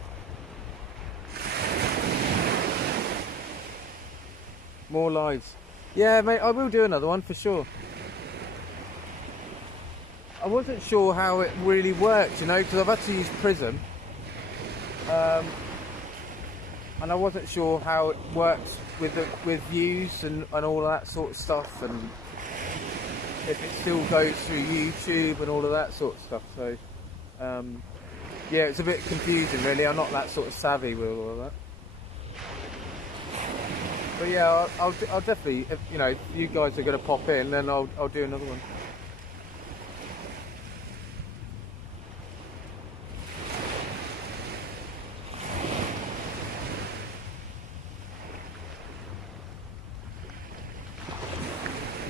More lives. Yeah, mate, I will do another one for sure. I wasn't sure how it really worked, you know, because I've had to use Prism. And I wasn't sure how it works with views and all of that sort of stuff, and if it still goes through YouTube and all of that sort of stuff. So yeah, it's a bit confusing really. I'm not that sort of savvy with all of that. But yeah, I'll definitely, if, you know, if you guys are going to pop in, then I'll do another one.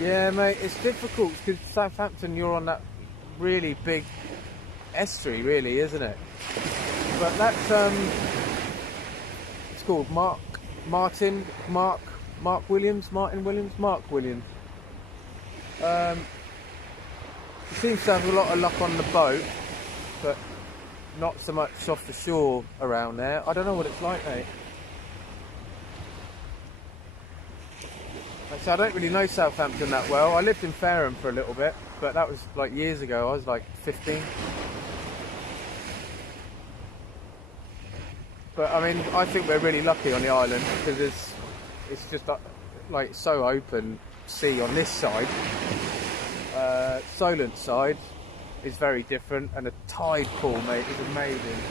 Yeah, mate, it's difficult because Southampton, you're on that really big estuary, really, isn't it? But that's it's called Martin Williams. He seems to have a lot of luck on the boat, but not so much off the shore around there. I don't know what it's like, mate. So I don't really know Southampton that well. I lived in Fareham for a little bit, but that was like years ago. I was like 15. But I mean, I think we're really lucky on the island because it's just like so open sea on this side. Solent side is very different, and the tide pool, mate, is amazing.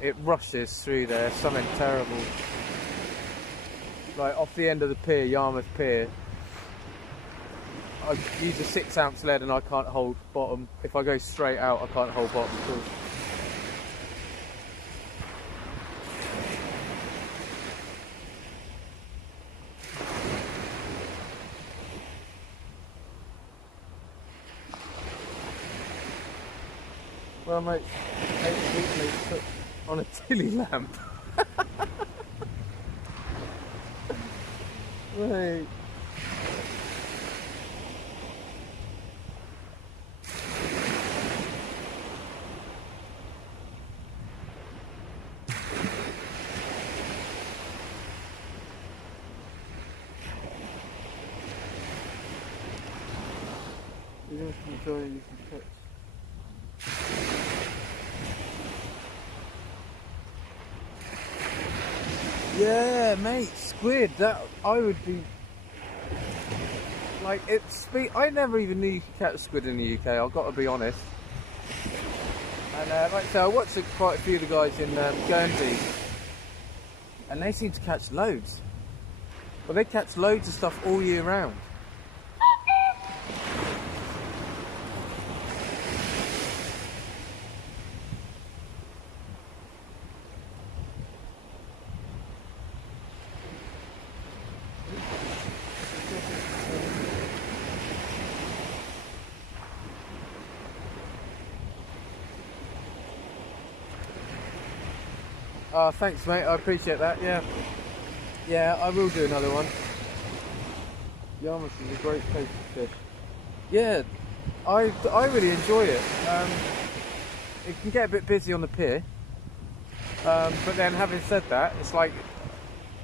It rushes through there, something terrible. Like off the end of the pier, Yarmouth Pier, I use a 6-ounce lead and I can't hold bottom. If I go straight out, I can't hold bottom at all. Well, mate, 8 weekly put on a tilly lamp. Right. You don't enjoy you can catch. Yeah, mate, squid. That I would be like it's. I never even knew you could catch squid in the UK. I've got to be honest. And like I say, I watched quite a few of the guys in Guernsey, and they seem to catch loads. Well, they catch loads of stuff all year round. Oh, thanks, mate. I appreciate that. Yeah, yeah, I will do another one. Yarmouth is a great place to fish. Yeah, I really enjoy it. It can get a bit busy on the pier, but then having said that, it's like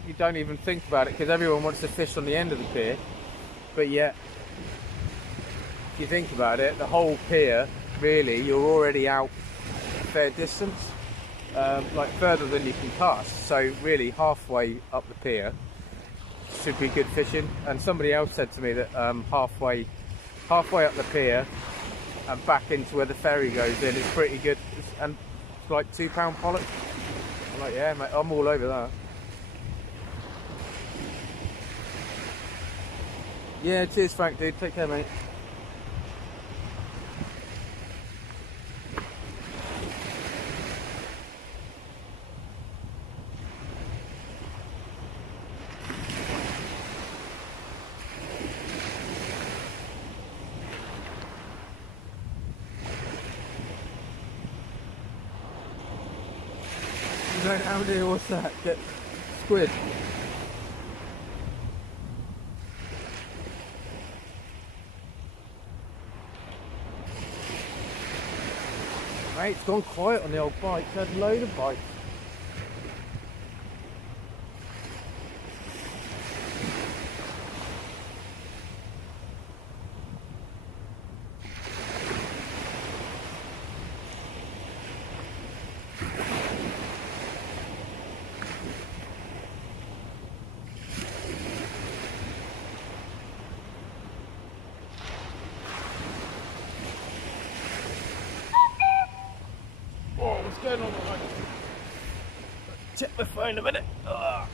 you don't even think about it because everyone wants to fish on the end of the pier. But yet, if you think about it, the whole pier, really, you're already out a fair distance, like further than you can cast. So really, halfway up the pier should be good fishing. And somebody else said to me that halfway up the pier and back into where the ferry goes in is pretty good, and it's like £2 pollock. I'm like, yeah, mate, I'm all over that. Yeah, cheers, Frank, dude. Take care, mate. You going down here? What's that? Get squid. Mate, it's gone quiet on the old bike. It's had a load of bites. What's going on? Check my phone a minute. Ugh.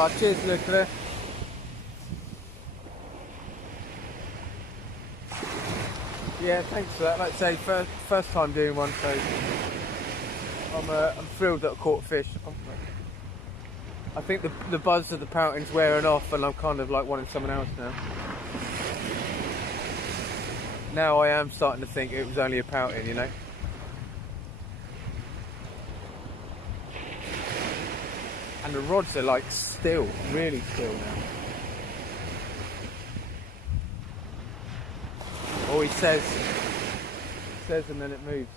Oh, cheers, Luca. Yeah, thanks for that. Like I say, first time doing one, so I'm thrilled that I caught fish. I think the buzz of the pouting's wearing off, and I'm kind of like wanting someone else now. Now I am starting to think it was only a pouting, you know. And the rods are like still, really still now. Or he says and then it moves.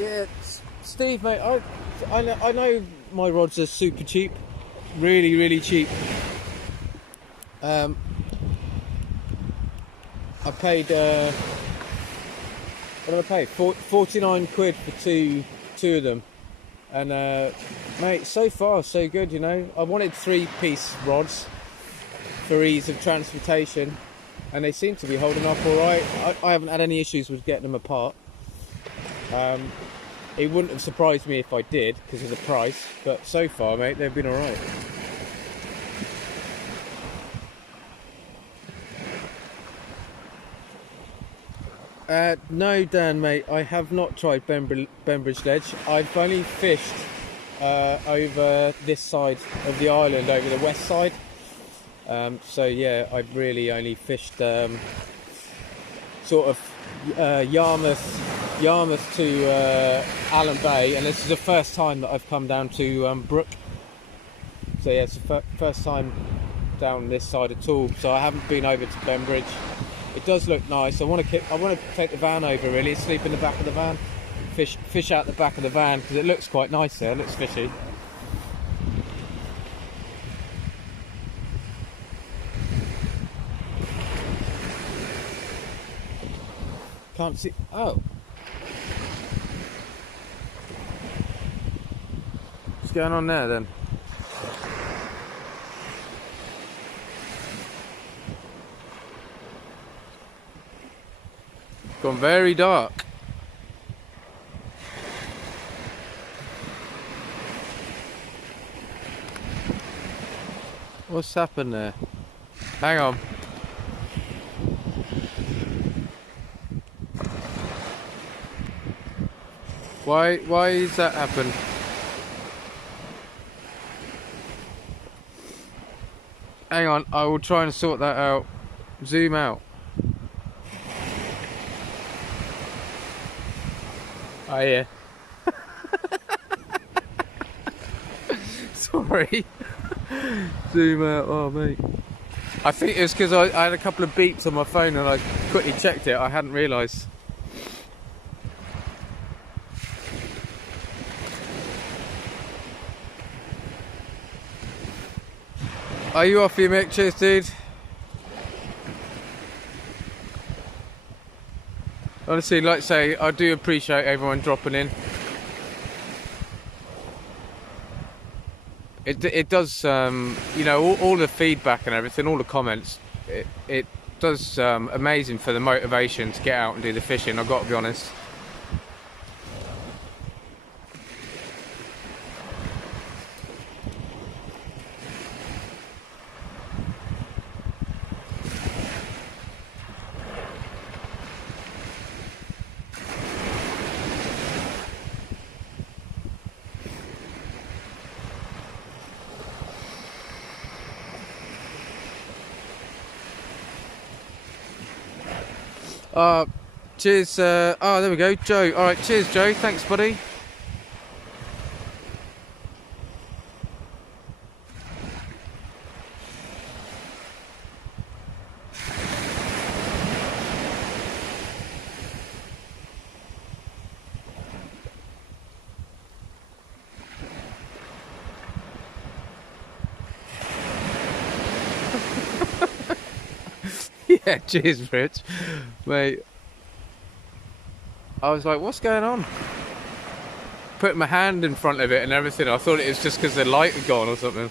Yeah, Steve, mate, I know my rods are super cheap, really cheap. I paid what did I pay? 49 quid for two of them, and mate, so far so good. You know, I wanted 3-piece rods for ease of transportation, and they seem to be holding up all right. I haven't had any issues with getting them apart. It wouldn't have surprised me if I did because of the price, but so far, mate, they've been alright. No, Dan, mate, I have not tried Bembridge Ledge. I've only fished over this side of the island, over the west side. So yeah, I've really only fished sort of Yarmouth to Allen Bay, and this is the first time that I've come down to Brook. So yeah, it's the first time down this side at all. So I haven't been over to Bembridge. It does look nice. I want to take the van over, really, sleep in the back of the van, fish out the back of the van because it looks quite nice there. It looks fishy. Can't see. Oh. What's going on there then? Gone very dark. What's happened there? Hang on. Why has that happened? Hang on, I will try and sort that out. Zoom out. Oh yeah. Sorry. Zoom out. Oh mate. I think it's because I had a couple of beeps on my phone and I quickly checked it. I hadn't realised. Are you off your mic? Cheers, dude. Honestly, like I say, I do appreciate everyone dropping in. It does, you know, all the feedback and everything, all the comments, it does amazing for the motivation to get out and do the fishing, I've got to be honest. Cheers, oh there we go, Joe. Alright, cheers Joe, thanks buddy. Yeah, cheers Rich. Mate, I was like, what's going on? Put my hand in front of it and everything. I thought it was just because the light had gone or something.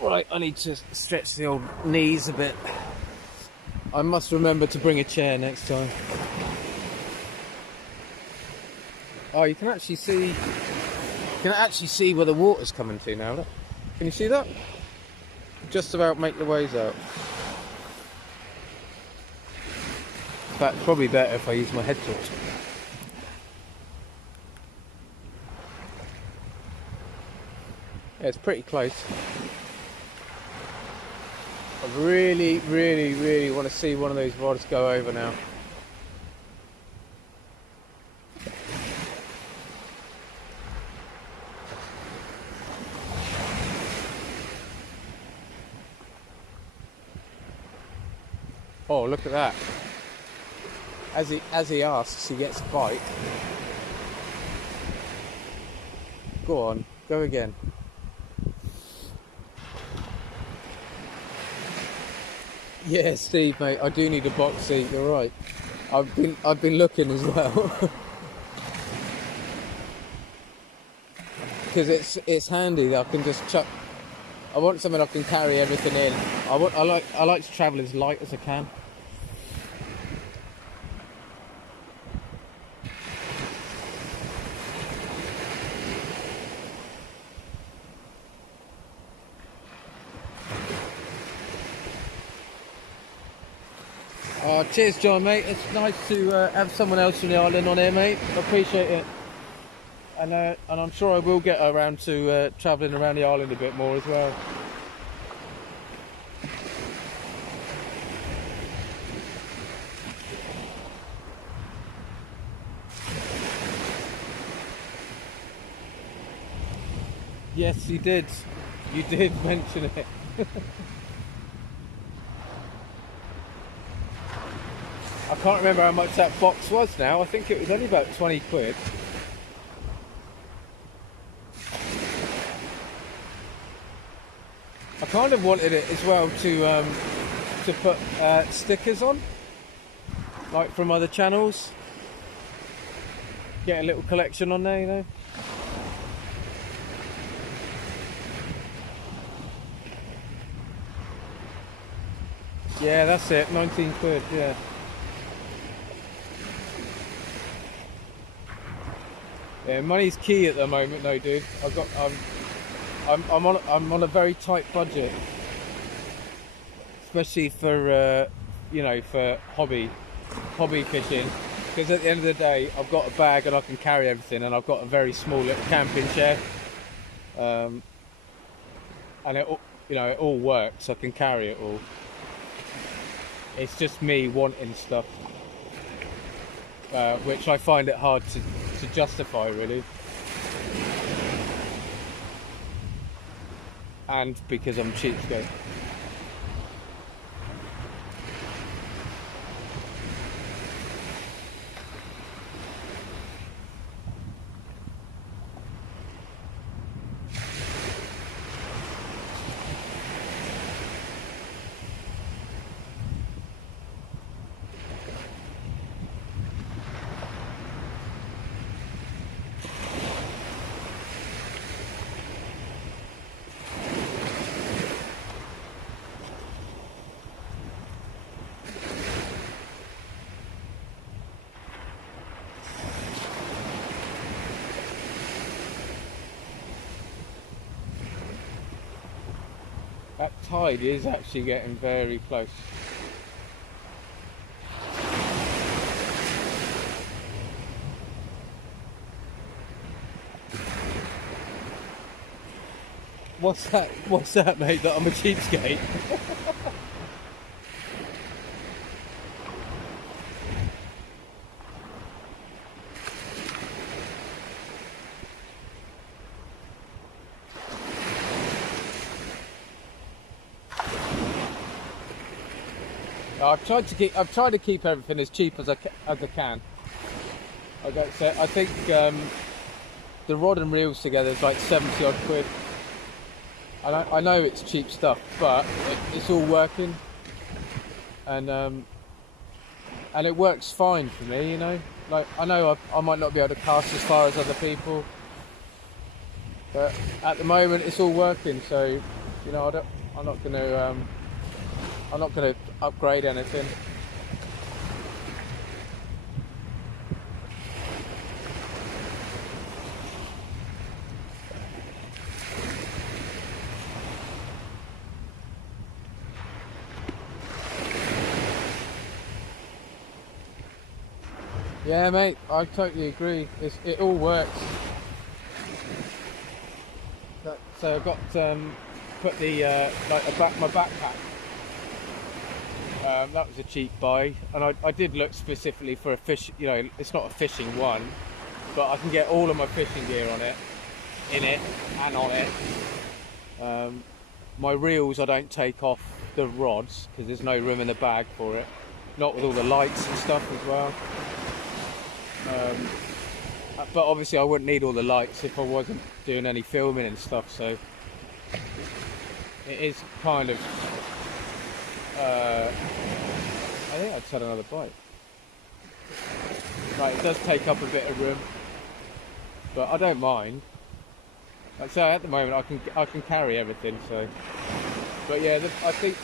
Right, I need to stretch the old knees a bit. I must remember to bring a chair next time. Oh, you can actually see where the water's coming to now. Look. Can you see that? Just about make the waves out. In fact, probably better if I use my head torch. Yeah, it's pretty close. I really, really, really want to see one of those rods go over now. Oh, look at that. As he asks, he gets a bite. Go on, go again. Yeah, Steve, mate, I do need a box seat. You're right. I've been looking as well because it's handy. I can just chuck. I want something I can carry everything in. I like to travel as light as I can. Oh, cheers, John, mate. It's nice to have someone else from the island on here, mate. I appreciate it. And I'm sure I will get around to travelling around the island a bit more as well. Yes, you did. You did mention it. I can't remember how much that box was now. I think it was only about 20 quid. I kind of wanted it as well to put stickers on, like from other channels. Get a little collection on there, you know. Yeah, that's it. 19 quid. Yeah. Yeah, money's key at the moment, though, dude. I'm on a very tight budget, especially for you know, for hobby fishing. Because at the end of the day, I've got a bag and I can carry everything, and I've got a very small little camping chair, and it, you know, it all works. I can carry it all. It's just me wanting stuff, which I find it hard to justify, really. And because I'm cheapskate. That tide is actually getting very close. What's that? What's that, mate? That I'm a cheapskate? I've tried to keep everything as cheap as I can. So I think the rod and reels together is like 70 odd quid. And I know it's cheap stuff, but it's all working, and it works fine for me, you know. Like, I know I might not be able to cast as far as other people, but at the moment it's all working. So, you know, I'm not going to upgrade anything. Yeah, mate, I totally agree. It all works. So I've got put the my backpack. That was a cheap buy, and I did look specifically for a fish. You know, it's not a fishing one, but I can get all of my fishing gear on it, in it, and on it. My reels I don't take off the rods because there's no room in the bag for it. Not with all the lights and stuff as well. But obviously I wouldn't need all the lights if I wasn't doing any filming and stuff, so it is kind of I think I'd had another bite. Right, it does take up a bit of room, but I don't mind. So at the moment I can carry everything. So, but yeah, I think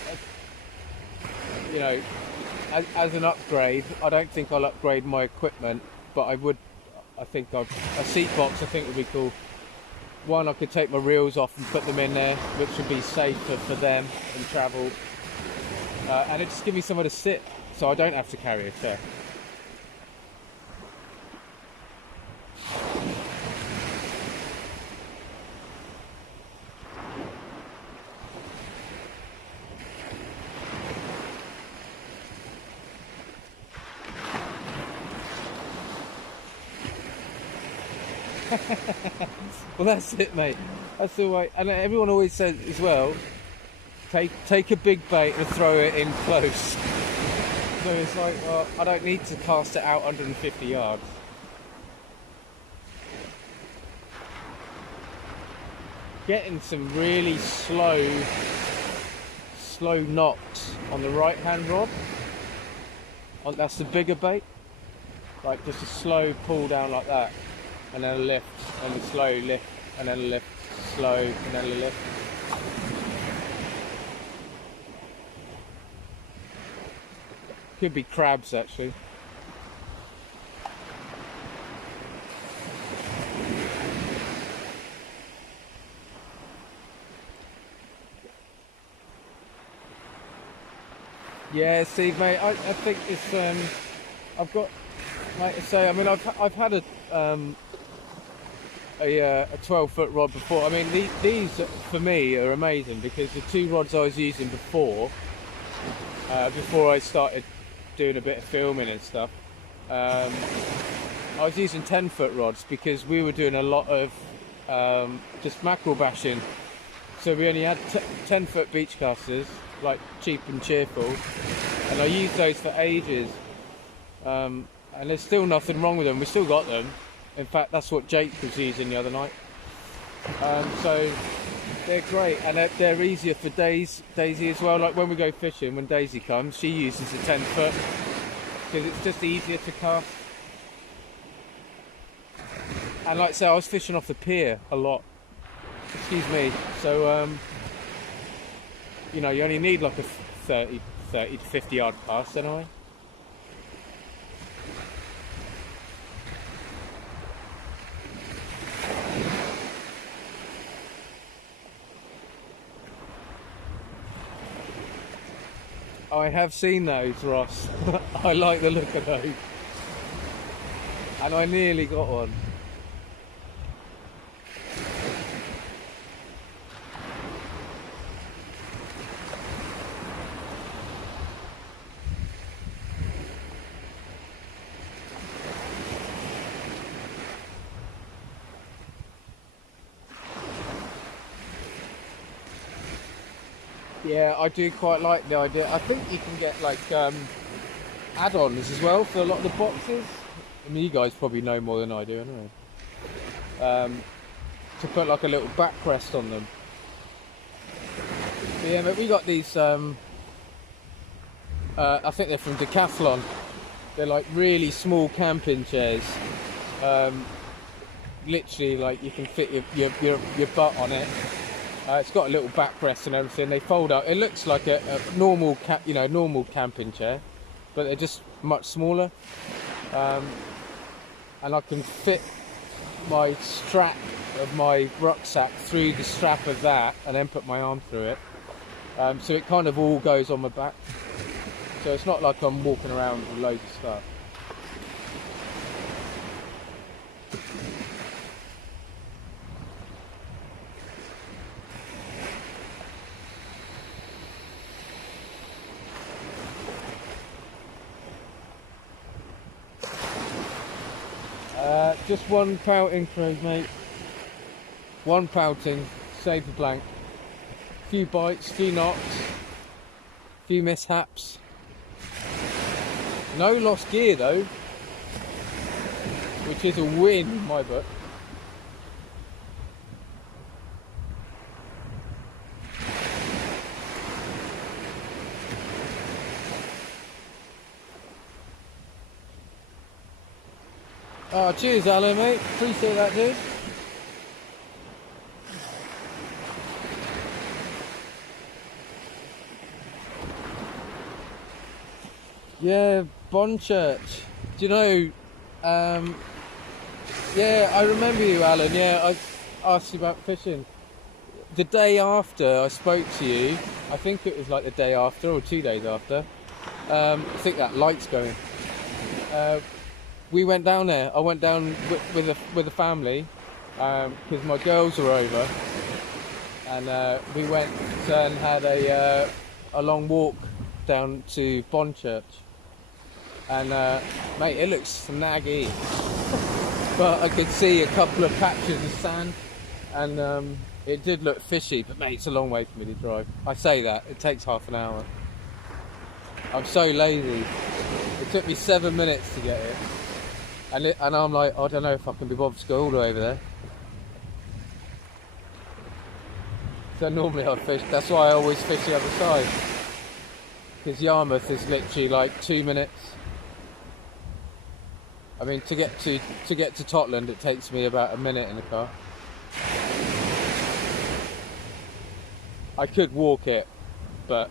you know, as an upgrade, I don't think I'll upgrade my equipment, but I would. I think a seat box I think would be cool. One, I could take my reels off and put them in there, which would be safer for them and travel. And it just give me somewhere to sit, so I don't have to carry a chair. Well, that's it, mate. That's the way. And everyone always says as well, take a big bait and throw it in close. So it's like, well, I don't need to cast it out 150 yards. Getting some really slow knocks on the right hand rod. That's the bigger bait. Like just a slow pull down like that. And then a lift, and a slow lift, and then a lift, slow, and then a lift. Could be crabs actually. Yeah, see, mate, I think it's I've got, like I say, I mean, I've had a 12-foot rod before. I mean, these for me are amazing because the two rods I was using before I started doing a bit of filming and stuff, I was using 10-foot rods because we were doing a lot of just mackerel bashing. So we only had 10-foot beach casters, like cheap and cheerful, and I used those for ages. And there's still nothing wrong with them. We still got them. In fact, that's what Jake was using the other night. So they're great, and they're easier for Daisy as well. Like when we go fishing, when Daisy comes, she uses a 10-foot because it's just easier to cast. And like I say, I was fishing off the pier a lot. Excuse me. So you know, you only need like a 30 to 50 yard cast anyway. I have seen those, Ross. I like the look of those. And I nearly got one. Yeah, I do quite like the idea. I think you can get like add-ons as well for a lot of the boxes. I mean, you guys probably know more than I do, anyway. To put like a little backrest on them. But yeah, but we got these. I think they're from Decathlon. They're like really small camping chairs. Literally, like you can fit your butt on it. It's got a little backrest and everything. They fold out. It looks like a normal, normal camping chair, but they're just much smaller. And I can fit my strap of my rucksack through the strap of that, and then put my arm through it. So it kind of all goes on my back. So it's not like I'm walking around with loads of stuff. Just one pouting cruise, mate. One pouting, save the blank. Few bites, few knocks, few mishaps. No lost gear though, which is a win in my book. Oh, cheers, Alan, mate. Appreciate that, dude. Yeah, Bonchurch. Do you know? Yeah, I remember you, Alan. Yeah, I asked you about fishing. The day after I spoke to you, I think it was like the day after or 2 days after. I think that light's going. We went down there. I went down with a family because my girls were over, and we went and had a long walk down to Bonchurch. And mate, it looks snaggy, but I could see a couple of patches of sand, and it did look fishy. But mate, it's a long way for me to drive. I say that it takes half an hour. I'm so lazy. It took me 7 minutes to get here, and I'm like, I don't know if I can be bothered to go all the way over there. So normally I fish. That's why I always fish the other side, because Yarmouth is literally like 2 minutes. I mean, to get to Totland, it takes me about a minute in the car. I could walk it, but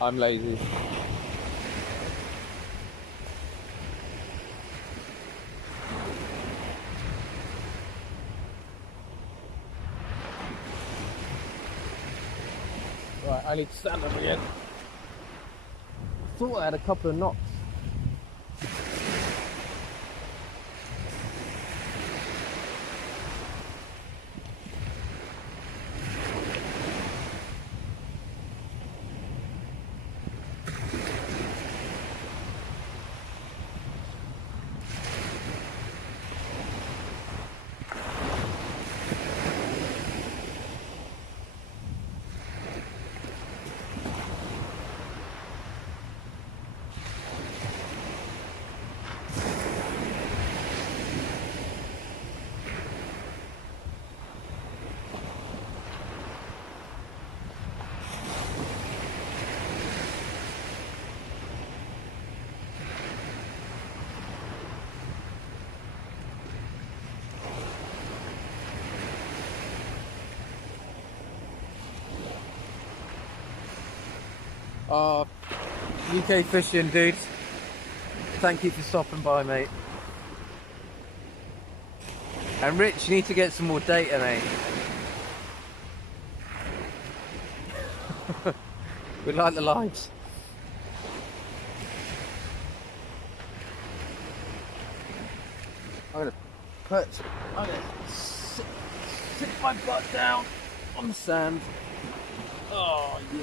I'm lazy. Right, I need to stand up again. I thought I had a couple of knots. UK fishing, dude. Thank you for stopping by, mate. And Rich, you need to get some more data, mate. We like the lives. I'm gonna sit my butt down on the sand. Oh yeah.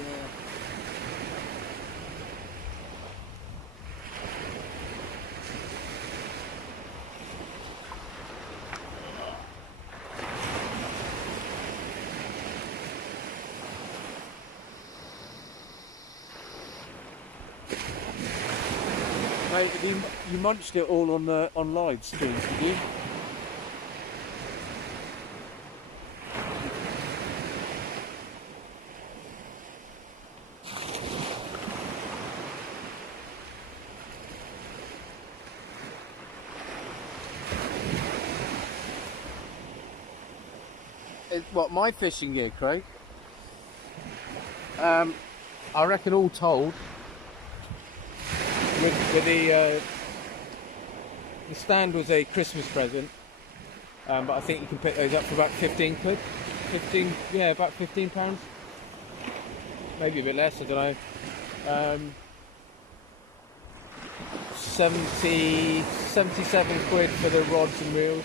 Mate, you munched it all on live streams, did you? What, my fishing gear, Craig? I reckon all told, with the stand was a Christmas present, but I think you can pick those up for about 15 quid. 15, yeah, about £15. Maybe a bit less, I don't know. 77 quid for the rods and reels.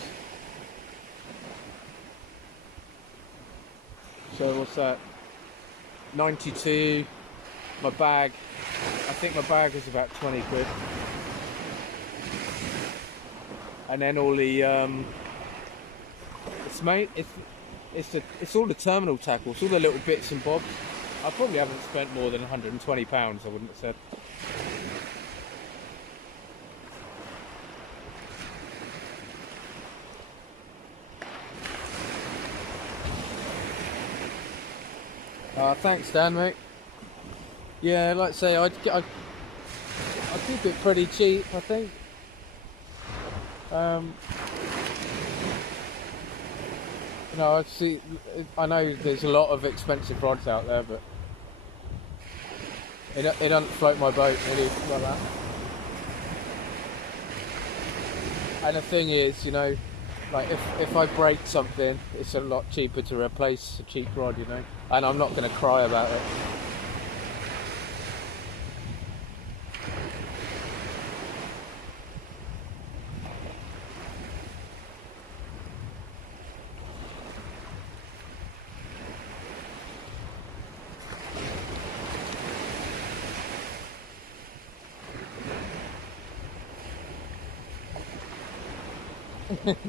So what's that? 92. My bag, I think my bag was about 20 quid. And then all the it's all the terminal tackle, it's all the little bits and bobs. I probably haven't spent more than £120, I wouldn't have said. Thanks, Dan, mate. Yeah, like I say, I'd Keep it pretty cheap, I think. Um, I see. I know there's a lot of expensive rods out there, but it doesn't float my boat really like that. And the thing is, like if I break something, it's a lot cheaper to replace a cheap rod, and I'm not going to cry about it.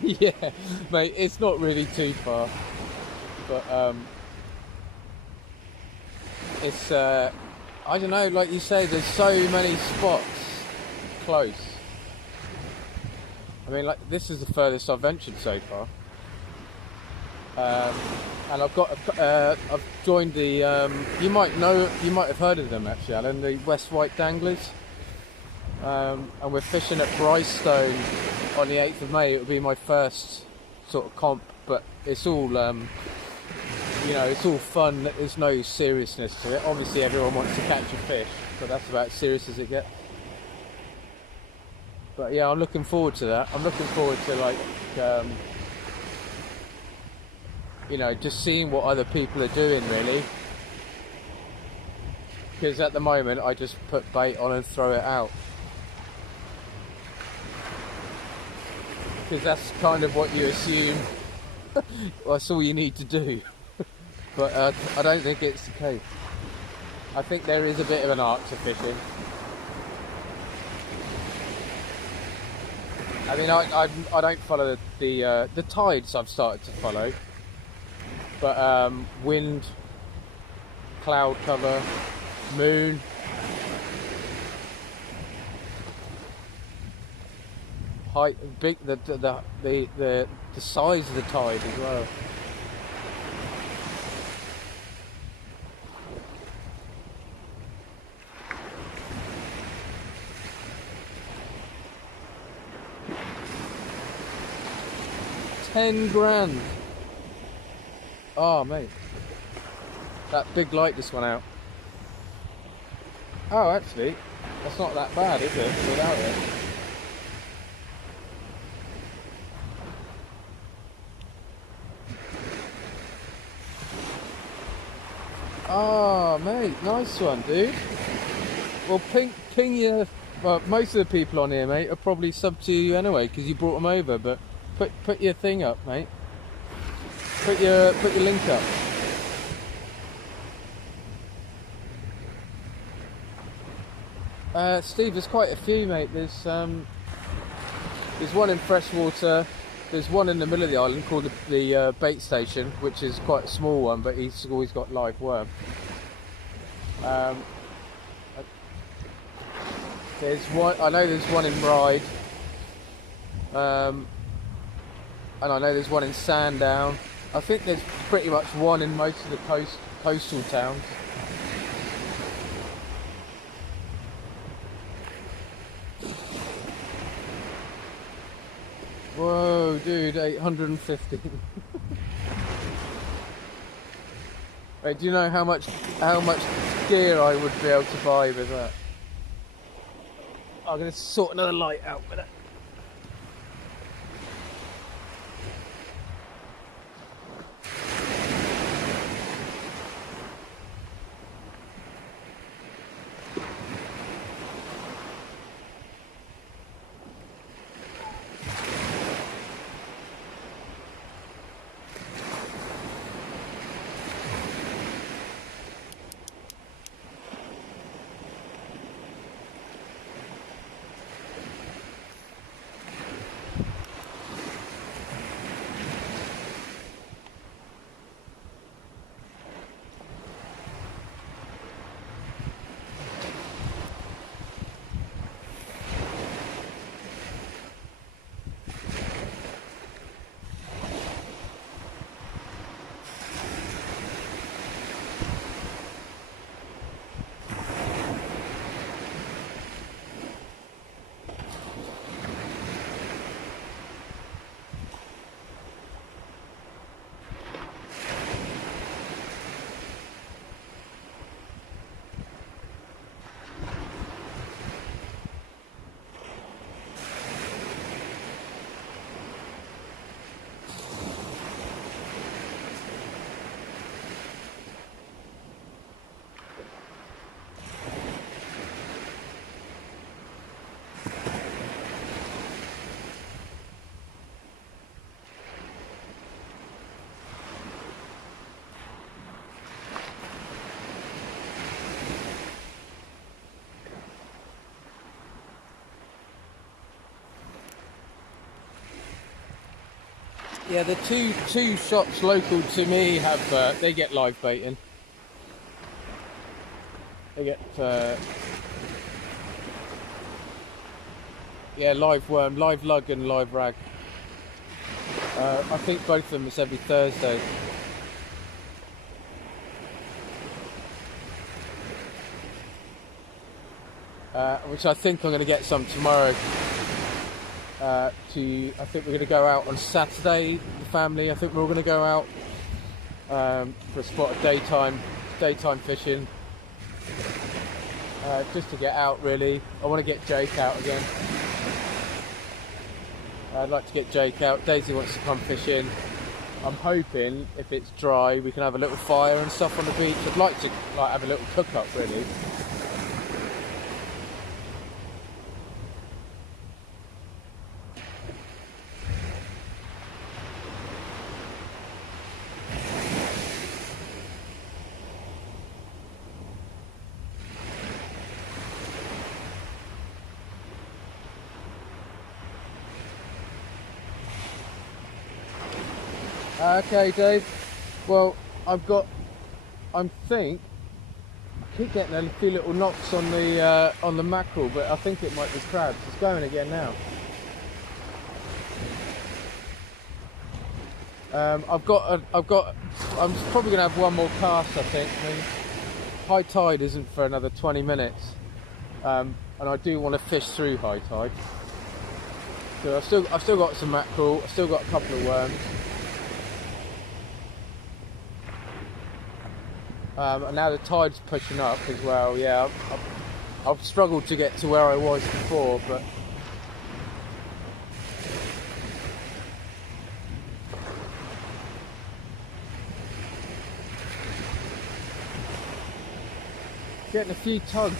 Yeah, mate, it's not really too far, but it's I don't know, like you say, there's so many spots close. I mean, like, this is the furthest I've ventured so far, and I've joined the you might have heard of them actually, Alan, the West Wight Danglers. And we're fishing at Brystone on the 8th of May. It will be my first sort of comp, but it's all it's all fun. There's no seriousness to it. Obviously everyone wants to catch a fish, but that's about as serious as it gets. But yeah, I'm looking forward to that. I'm looking forward to just seeing what other people are doing, really, because at the moment I just put bait on and throw it out. Because that's kind of what you assume. That's all you need to do. But I don't think it's the case. I think there is a bit of an art to fishing. I mean, I don't follow the tides. I've started to follow, but wind, cloud cover, moon. Height, big, the size of the tide as well. £10,000. Oh mate, that big light just went out. Oh, actually, that's not that bad, is it? Without it. Oh mate, nice one, dude. Well, ping your. Well, most of the people on here, mate, are probably sub to you anyway because you brought them over. But put your thing up, mate. Put your link up. Steve, there's quite a few, mate. There's one in freshwater. There's one in the middle of the island called the bait station, which is quite a small one, but he's always got live worm. There's one. I know there's one in Ryde, and I know there's one in Sandown. I think there's pretty much one in most of the coastal towns. Whoa, dude, 850. Wait, do you know how much gear I would be able to buy with that? I'm gonna sort another light out with it. Yeah, the two shops local to me have they get live baiting. They get yeah, live worm, live lug, and live rag. I think both of them is every Thursday. Which I think I'm going to get some tomorrow. I think we're going to go out on Saturday, the family. I think we're all going to go out for a spot of daytime fishing. Just to get out, really. I want to get Jake out again. I'd like to get Jake out. Daisy wants to come fishing. I'm hoping if it's dry we can have a little fire and stuff on the beach. I'd like to have a little cook up, really. Okay, Dave. Well, I keep getting a few little knocks on the mackerel, but I think it might be crabs. It's going again now. I'm probably going to have one more cast, I think. I mean, high tide isn't for another 20 minutes, and I do want to fish through high tide. So I've still got some mackerel. I've still got a couple of worms. And now the tide's pushing up as well. Yeah, I've struggled to get to where I was before, but getting a few tugs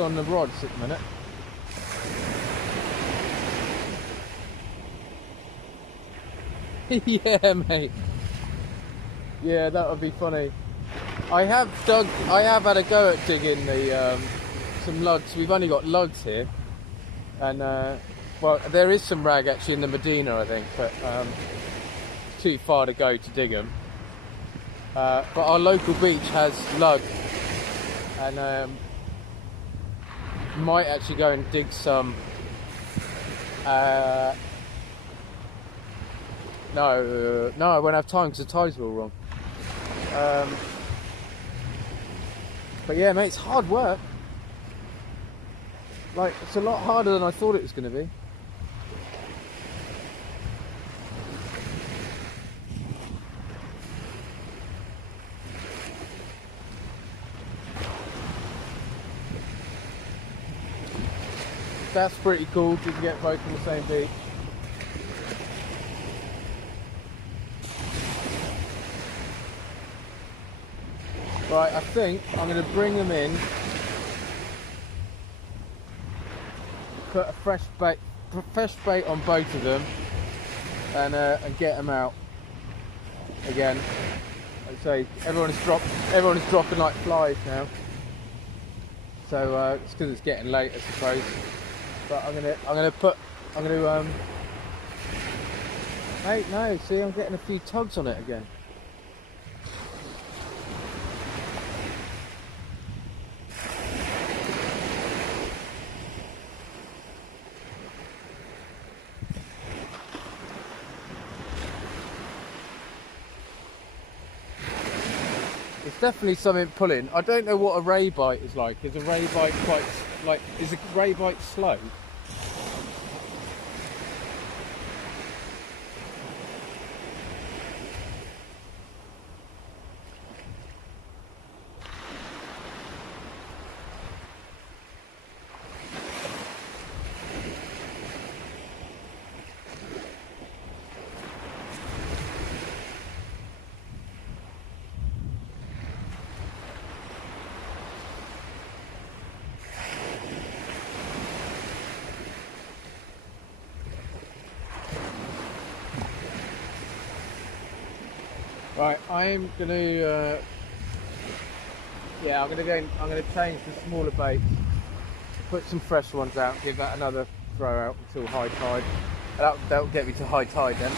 on the rods at the minute. Yeah, mate. Yeah, that would be funny. I have had a go at digging some lugs. We've only got lugs here, and well, there is some rag actually in the Medina, I think, but too far to go to dig them. But our local beach has lug, and might actually go and dig some. No, I won't have time because the tide's all wrong. But yeah, mate, it's hard work. Like, it's a lot harder than I thought it was going to be. That's pretty cool to get both on the same beach. Right, I think I'm going to bring them in, put a fresh bait on both of them, and get them out again. Like I say, everyone is dropping like flies now. So it's because it's getting late, I suppose. But Hey, no, see, I'm getting a few tugs on it again. Definitely something pulling. I don't know what a ray bite is like. Is a ray bite is a ray bite slow? Right, I'm gonna I'm gonna change the smaller baits, put some fresh ones out, give that another throw out until high tide, That'll get me to high tide then.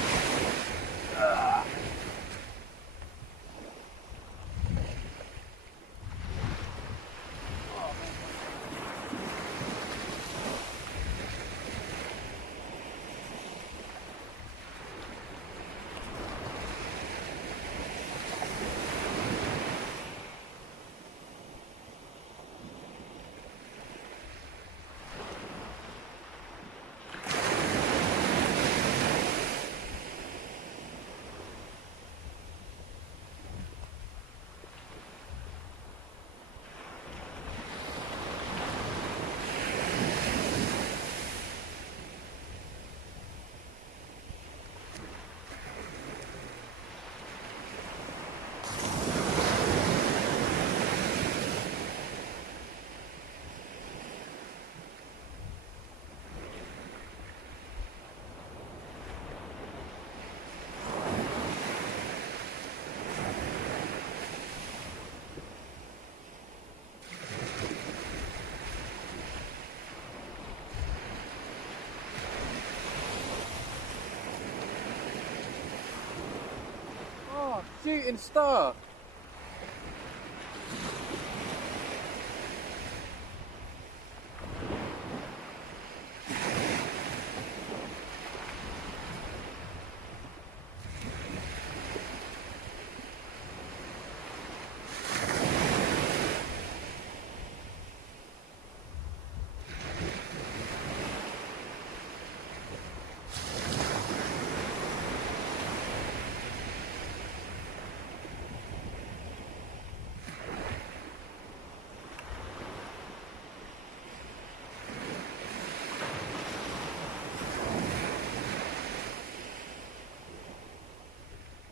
Shooting star!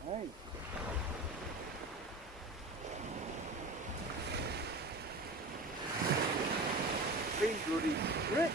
Hey. Been bloody ripped.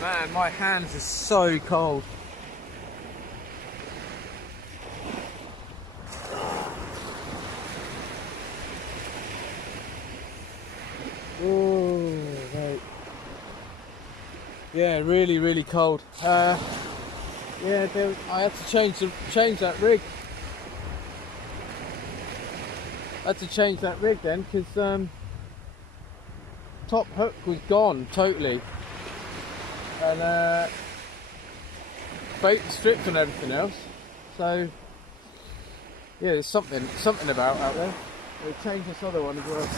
Man, my hands are so cold. Oh, mate. Yeah, really, really cold. Yeah, I had to change that rig. I had to change that rig then because top hook was gone totally, and bait was stripped and everything else. So yeah, there's something about out there. They changed this other one as well.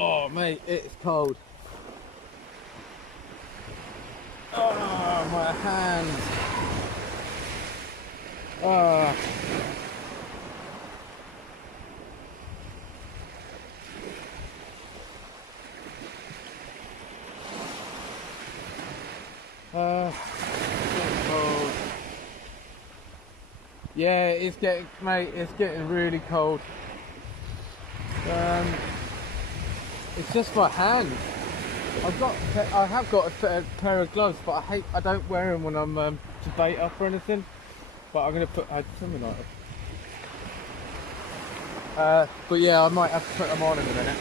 Oh mate, it's cold. Oh, my hands. Oh. Cold. Yeah, it's getting, mate, it's getting really cold. It's just my hands. I have got a pair of gloves, but I don't wear them when I'm to bait up or anything. But I'm gonna put something like it. But yeah, I might have to put them on in a minute.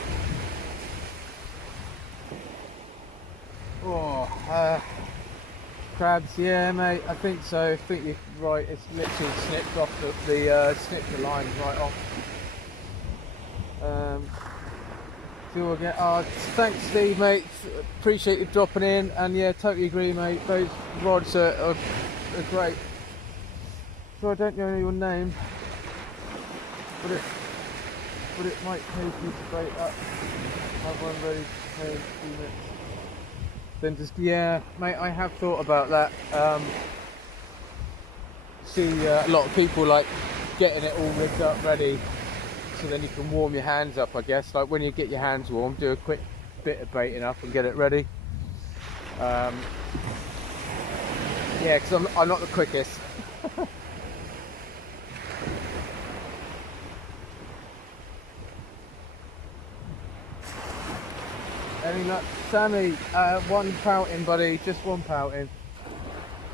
Oh, crabs, yeah, mate. I think so. I think you're right. It's literally snipped off snipped the line right off. Do again. Thanks, Steve, mate. Appreciate you dropping in, and yeah, totally agree, mate. Those rods are great. So I don't know your name, but it might take you to bait up. Have one ready to pay in 2 minutes. Then just, yeah, mate, I have thought about that. See a lot of people like getting it all rigged up ready, so then you can warm your hands up, I guess. Like when you get your hands warm, do a quick bit of baiting up and get it ready. Yeah, because I'm not the quickest. Any luck? Sammy, one pouting, buddy, just one pouting.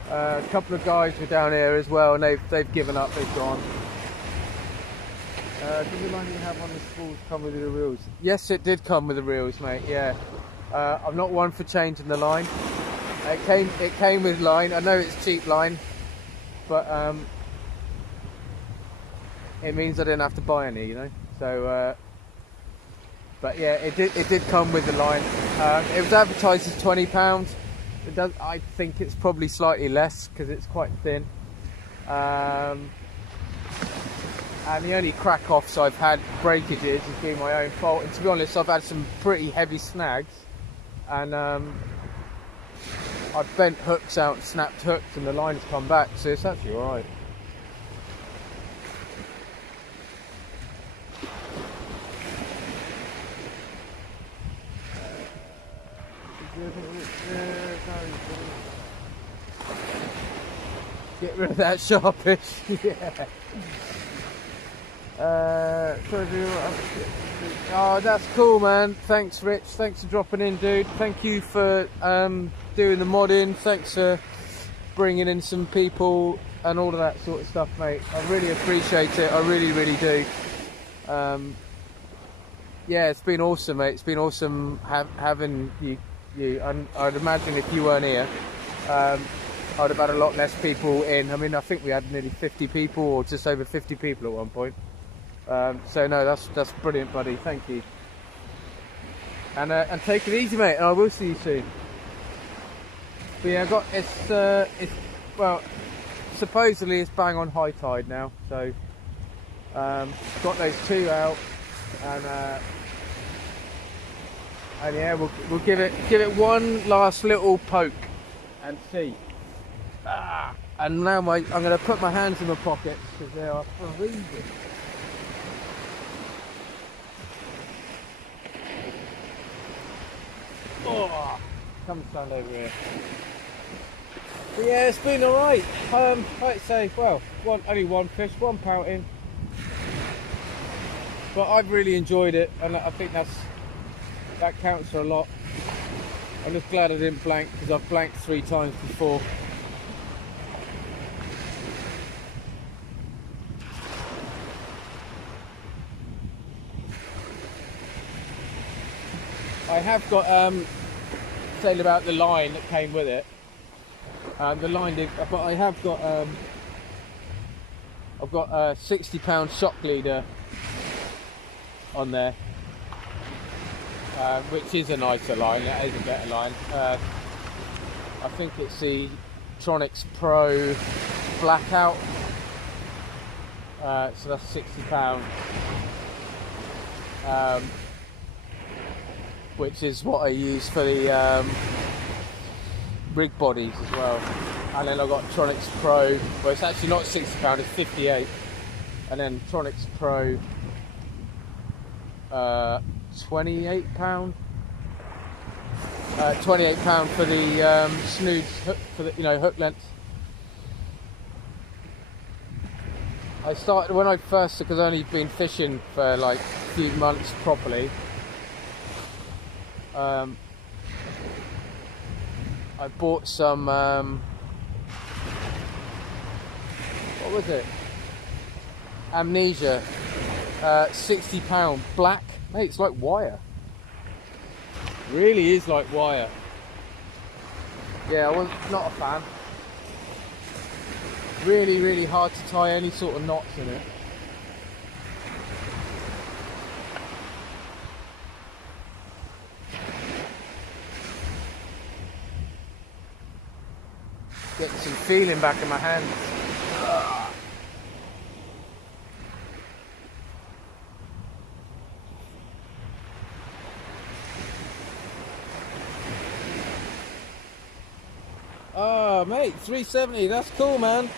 A couple of guys were down here as well, and they've given up, they've gone. Did the line you have on the spools come with the reels? Yes, it did come with the reels, mate, yeah. I'm not one for changing the line. It came with line. I know it's cheap line, but it means I didn't have to buy any, you know. So, but yeah, it did come with the line. It was advertised as £20. It does. I think it's probably slightly less because it's quite thin. And the only crack-offs I've had breakages has been my own fault. And to be honest, I've had some pretty heavy snags, and I've bent hooks out, snapped hooks, and the line's come back, so it's actually all right. Get rid of that sharpish. Yeah. Oh, that's cool, man. Thanks, Rich. Thanks for dropping in, dude. Thank you for doing the modding. Thanks for bringing in some people and all of that sort of stuff, mate. I really appreciate it. I really, really do. Yeah, it's been awesome, mate. It's been awesome having you. I'd imagine if you weren't here, I'd have had a lot less people in. I mean, I think we had nearly 50 people, or just over 50 people at one point. So no, that's brilliant, buddy. Thank you. And take it easy, mate. And I will see you soon. But yeah, it's well, supposedly it's bang on high tide now. So got those two out, and yeah, we'll give it one last little poke and see. And now I'm going to put my hands in my pockets because they are freezing. Oh, come stand over here. But yeah, it's been alright. Like I say, well, only one fish, one pouting. But I've really enjoyed it, and I think that counts for a lot. I'm just glad I didn't blank, because I've blanked 3 times before. I have got saying about the line that came with it. The line did, but I have got I've got a £60 shock leader on there, which is a nicer line. That is a better line. I think it's the Tronics Pro Blackout. So that's £60. which is what I use for the rig bodies as well. And then I've got Tronics Pro, well it's actually not £60, it's 58. And then Tronics Pro, £28. £28 for the snoods hook, for the hook length. I started when I first, because I've only been fishing for like a few months properly. I bought some what was it? Amnesia, £60 black. Mate, it's like wire. Really is like wire. Yeah, I was not a fan. Really, really hard to tie any sort of knots in it. Getting some feeling back in my hands. Oh mate, 370, that's cool man.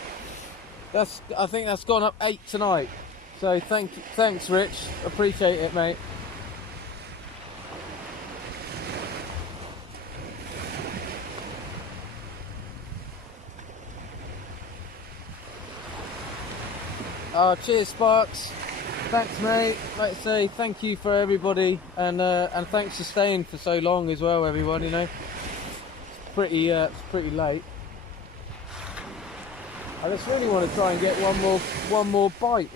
I think that's gone up 8 tonight. So thanks Rich, appreciate it mate. Oh, cheers Sparks. Thanks mate. Like I say, thank you for everybody, and thanks for staying for so long as well, everyone. It's pretty late. I just really want to try and get one more bite,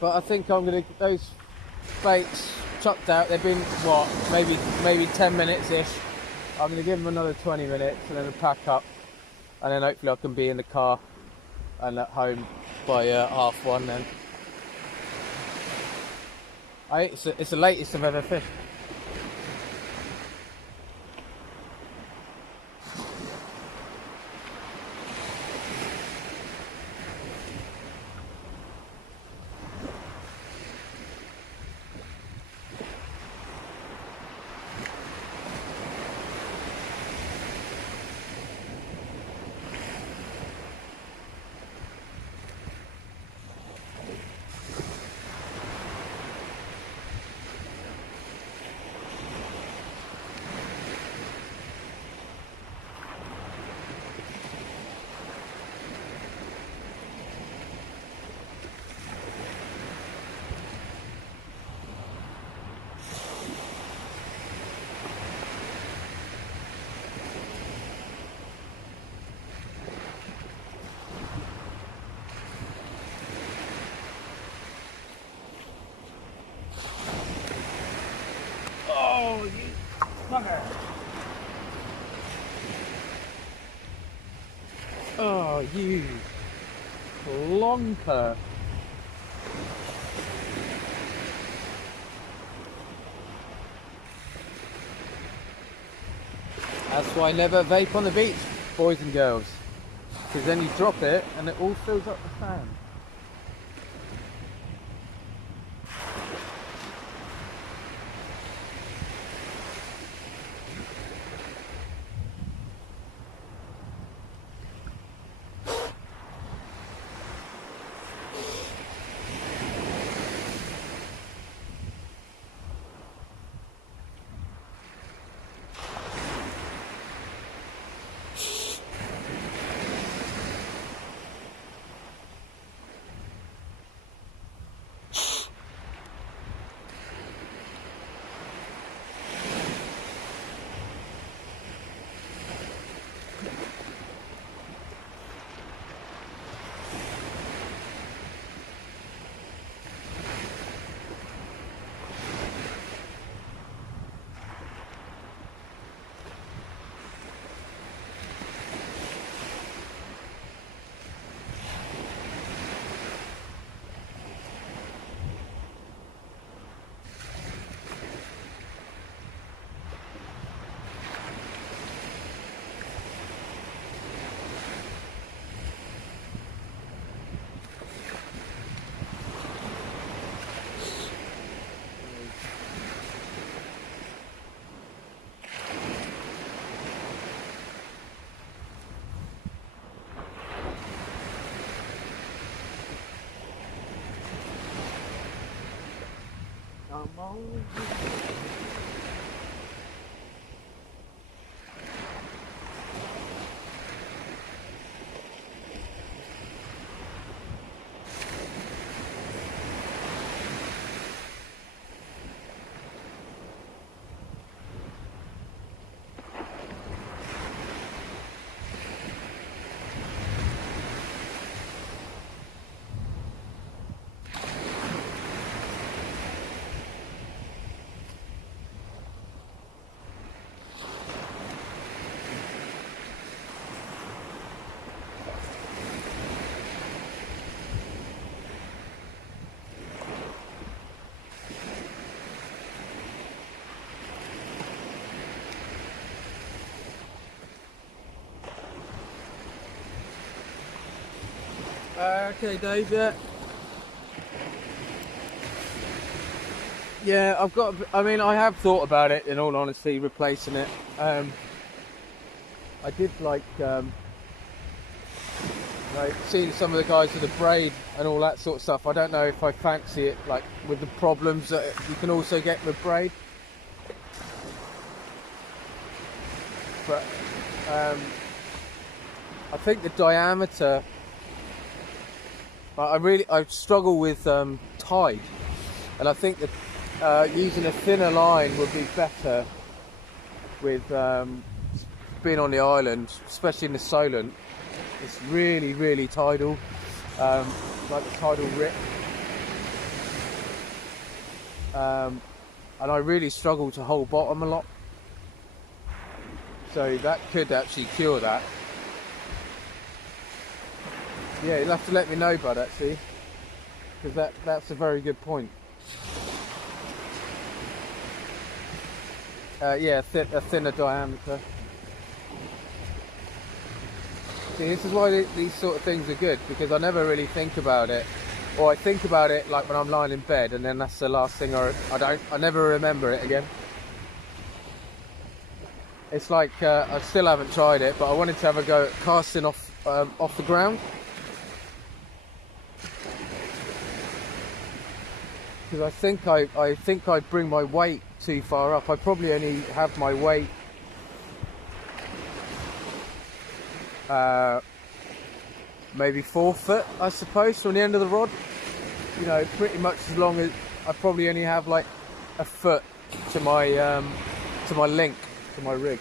But I think I'm gonna, those baits chucked out. They've been what, maybe 10 minutes ish. I'm gonna give them another 20 minutes and then pack up, and then hopefully I can be in the car and at home by 1:30 then. It's the latest I've ever fished. Oh, you bugger. Oh, you plonker. That's why I never vape on the beach, boys and girls. Because then you drop it and it all fills up the sand. Come on. Okay, Dave, yeah. Yeah, I have thought about it, in all honesty, replacing it. I did like seeing some of the guys with the braid and all that sort of stuff. I don't know if I fancy it, like with the problems that you can also get with braid. But I think the diameter, I struggle with tide, and I think that using a thinner line would be better with being on the island, especially in the Solent. It's really, really tidal, like the tidal rip, and I really struggle to hold bottom a lot. So that could actually cure that. Yeah, you'll have to let me know, bud, actually, because that's a very good point. Yeah, a thinner diameter. See, this is why these sort of things are good, because I never really think about it, or I think about it like when I'm lying in bed, and then that's the last thing I never remember it again. It's like I still haven't tried it, but I wanted to have a go at casting off the ground. Because I think I bring my weight too far up. I probably only have my weight maybe 4 foot, I suppose, from the end of the rod. You know, pretty much as long as I probably only have like a foot to my link, to my rig.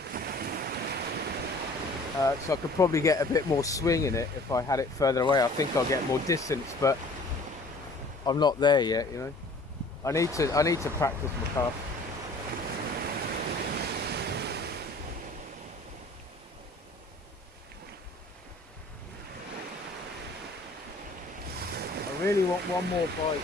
So I could probably get a bit more swing in it if I had it further away. I think I'll get more distance, but I'm not there yet, you know. I need to practice my cast. I really want one more bite.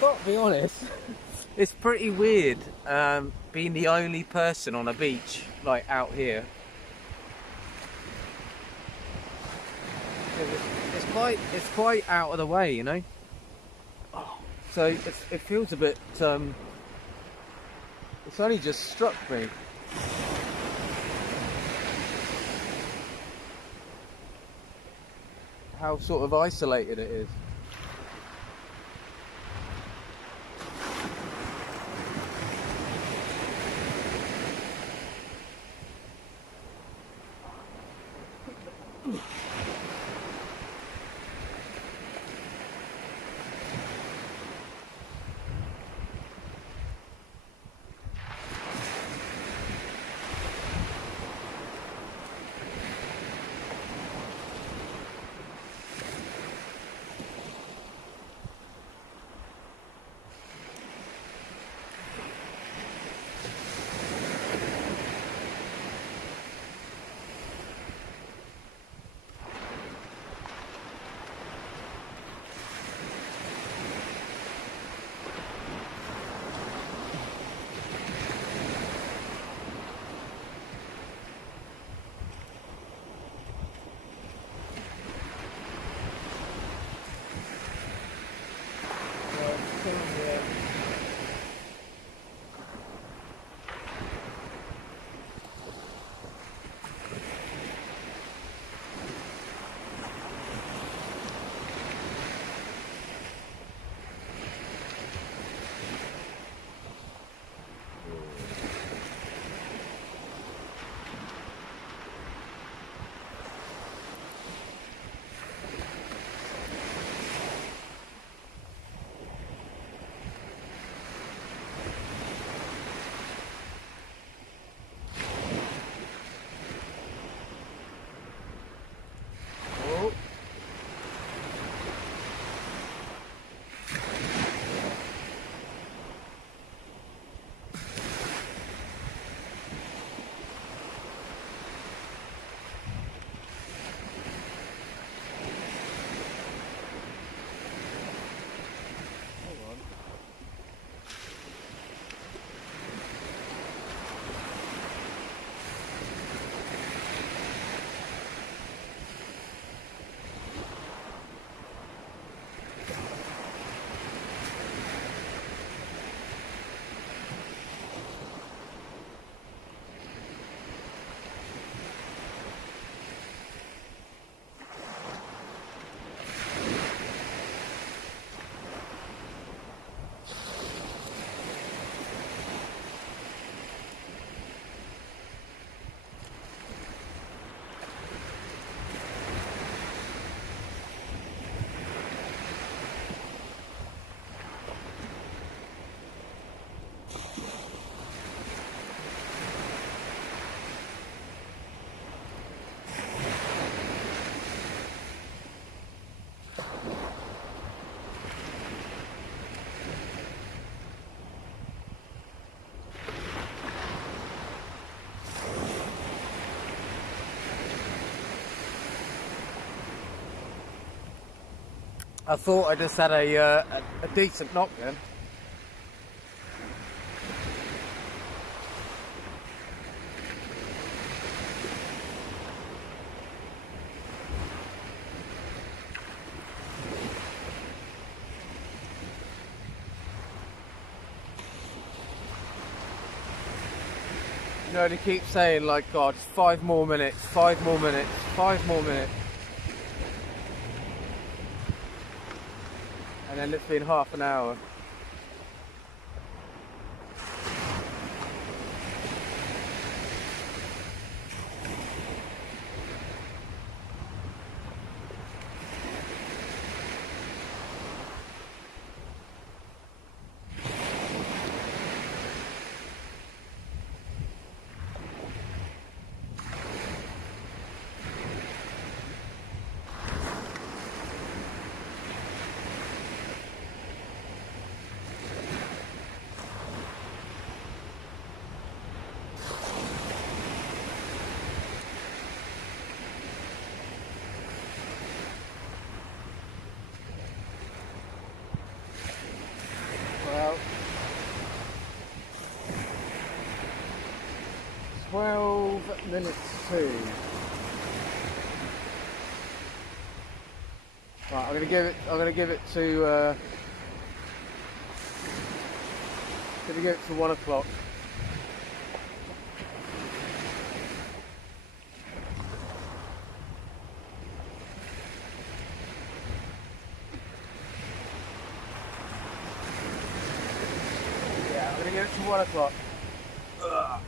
got to be honest, it's pretty weird being the only person on a beach like out here. It's quite out of the way, you know. So it feels a bit. It's only just struck me. How sort of isolated it is. I thought I just had a decent knock then. You know, they keep saying like, God, 5 more minutes, 5 more minutes, 5 more minutes. And then it's been half an hour. to. Right, I'm gonna give it to. Gonna give it to 1 o'clock. Yeah, I'm gonna give it to 1 o'clock. Ugh.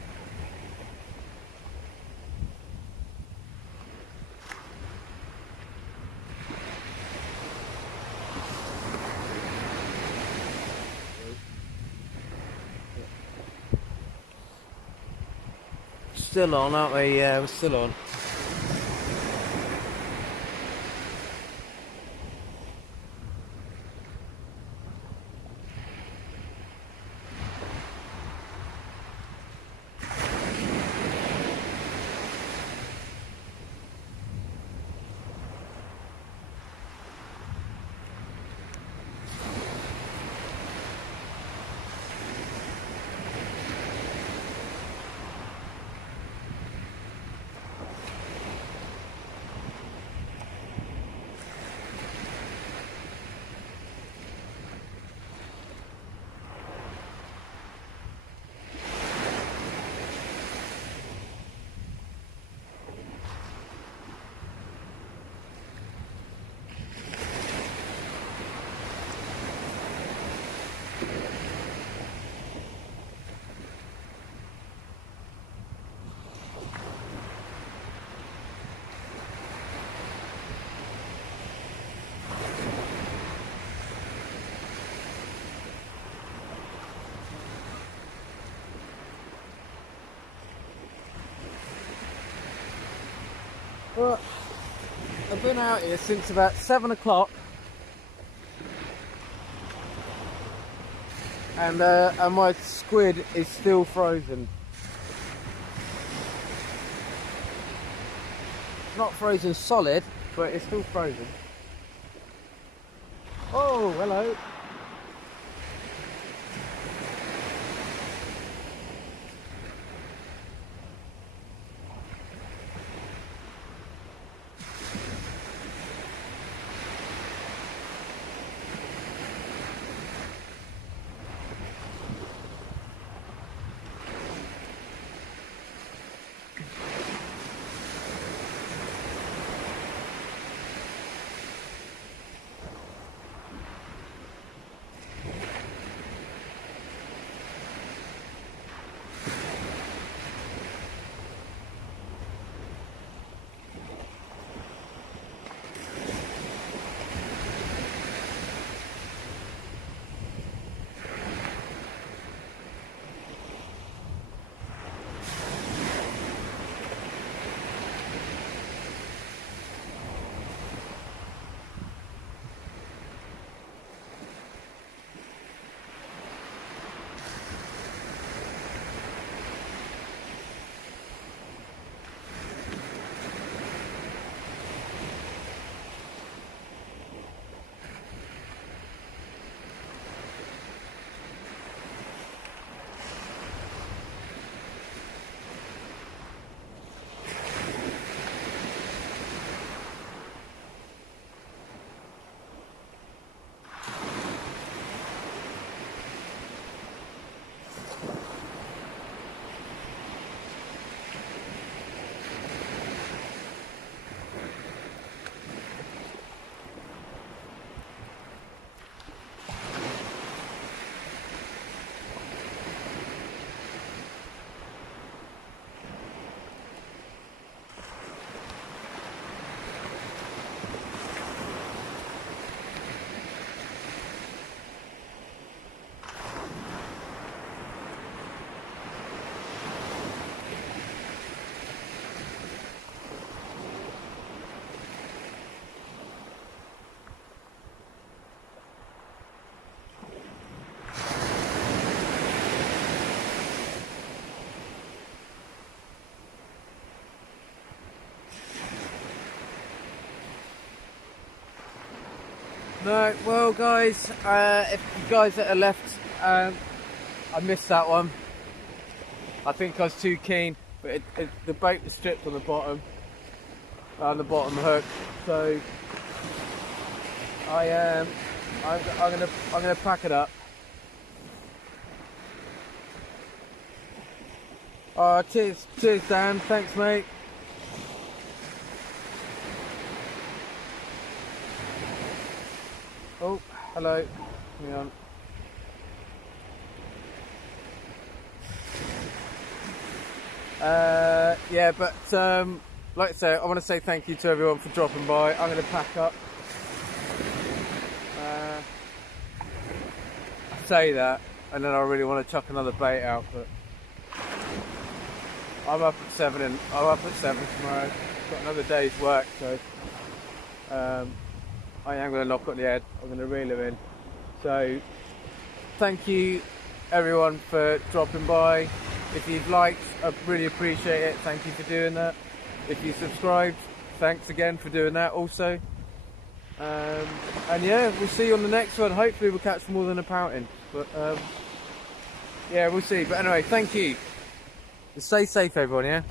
Still on, aren't we? Yeah, we're still on. Well, I've been out here since about 7 o'clock, and my squid is still frozen. It's not frozen solid, but it's still frozen. Oh, hello. No, well guys, if you guys that are left, I missed that one. I think I was too keen. but the bait was stripped on the bottom hook. So I'm gonna pack it up. Oh, cheers Dan, thanks mate. Oh, hello. Hang on. Yeah, but like I say, I want to say thank you to everyone for dropping by. I'm going to pack up. I say that, and then I really want to chuck another bait out, but I'm up at 7 tomorrow. Got another day's work, so I am going to knock on the head. I'm going to reel her in. So thank you everyone for dropping by. If you've liked, I really appreciate it. Thank you for doing that. If you subscribed, thanks again for doing that also. And yeah, we'll see you on the next one. Hopefully we'll catch more than a pouting. But yeah, we'll see. But anyway, thank you. Stay safe everyone, yeah?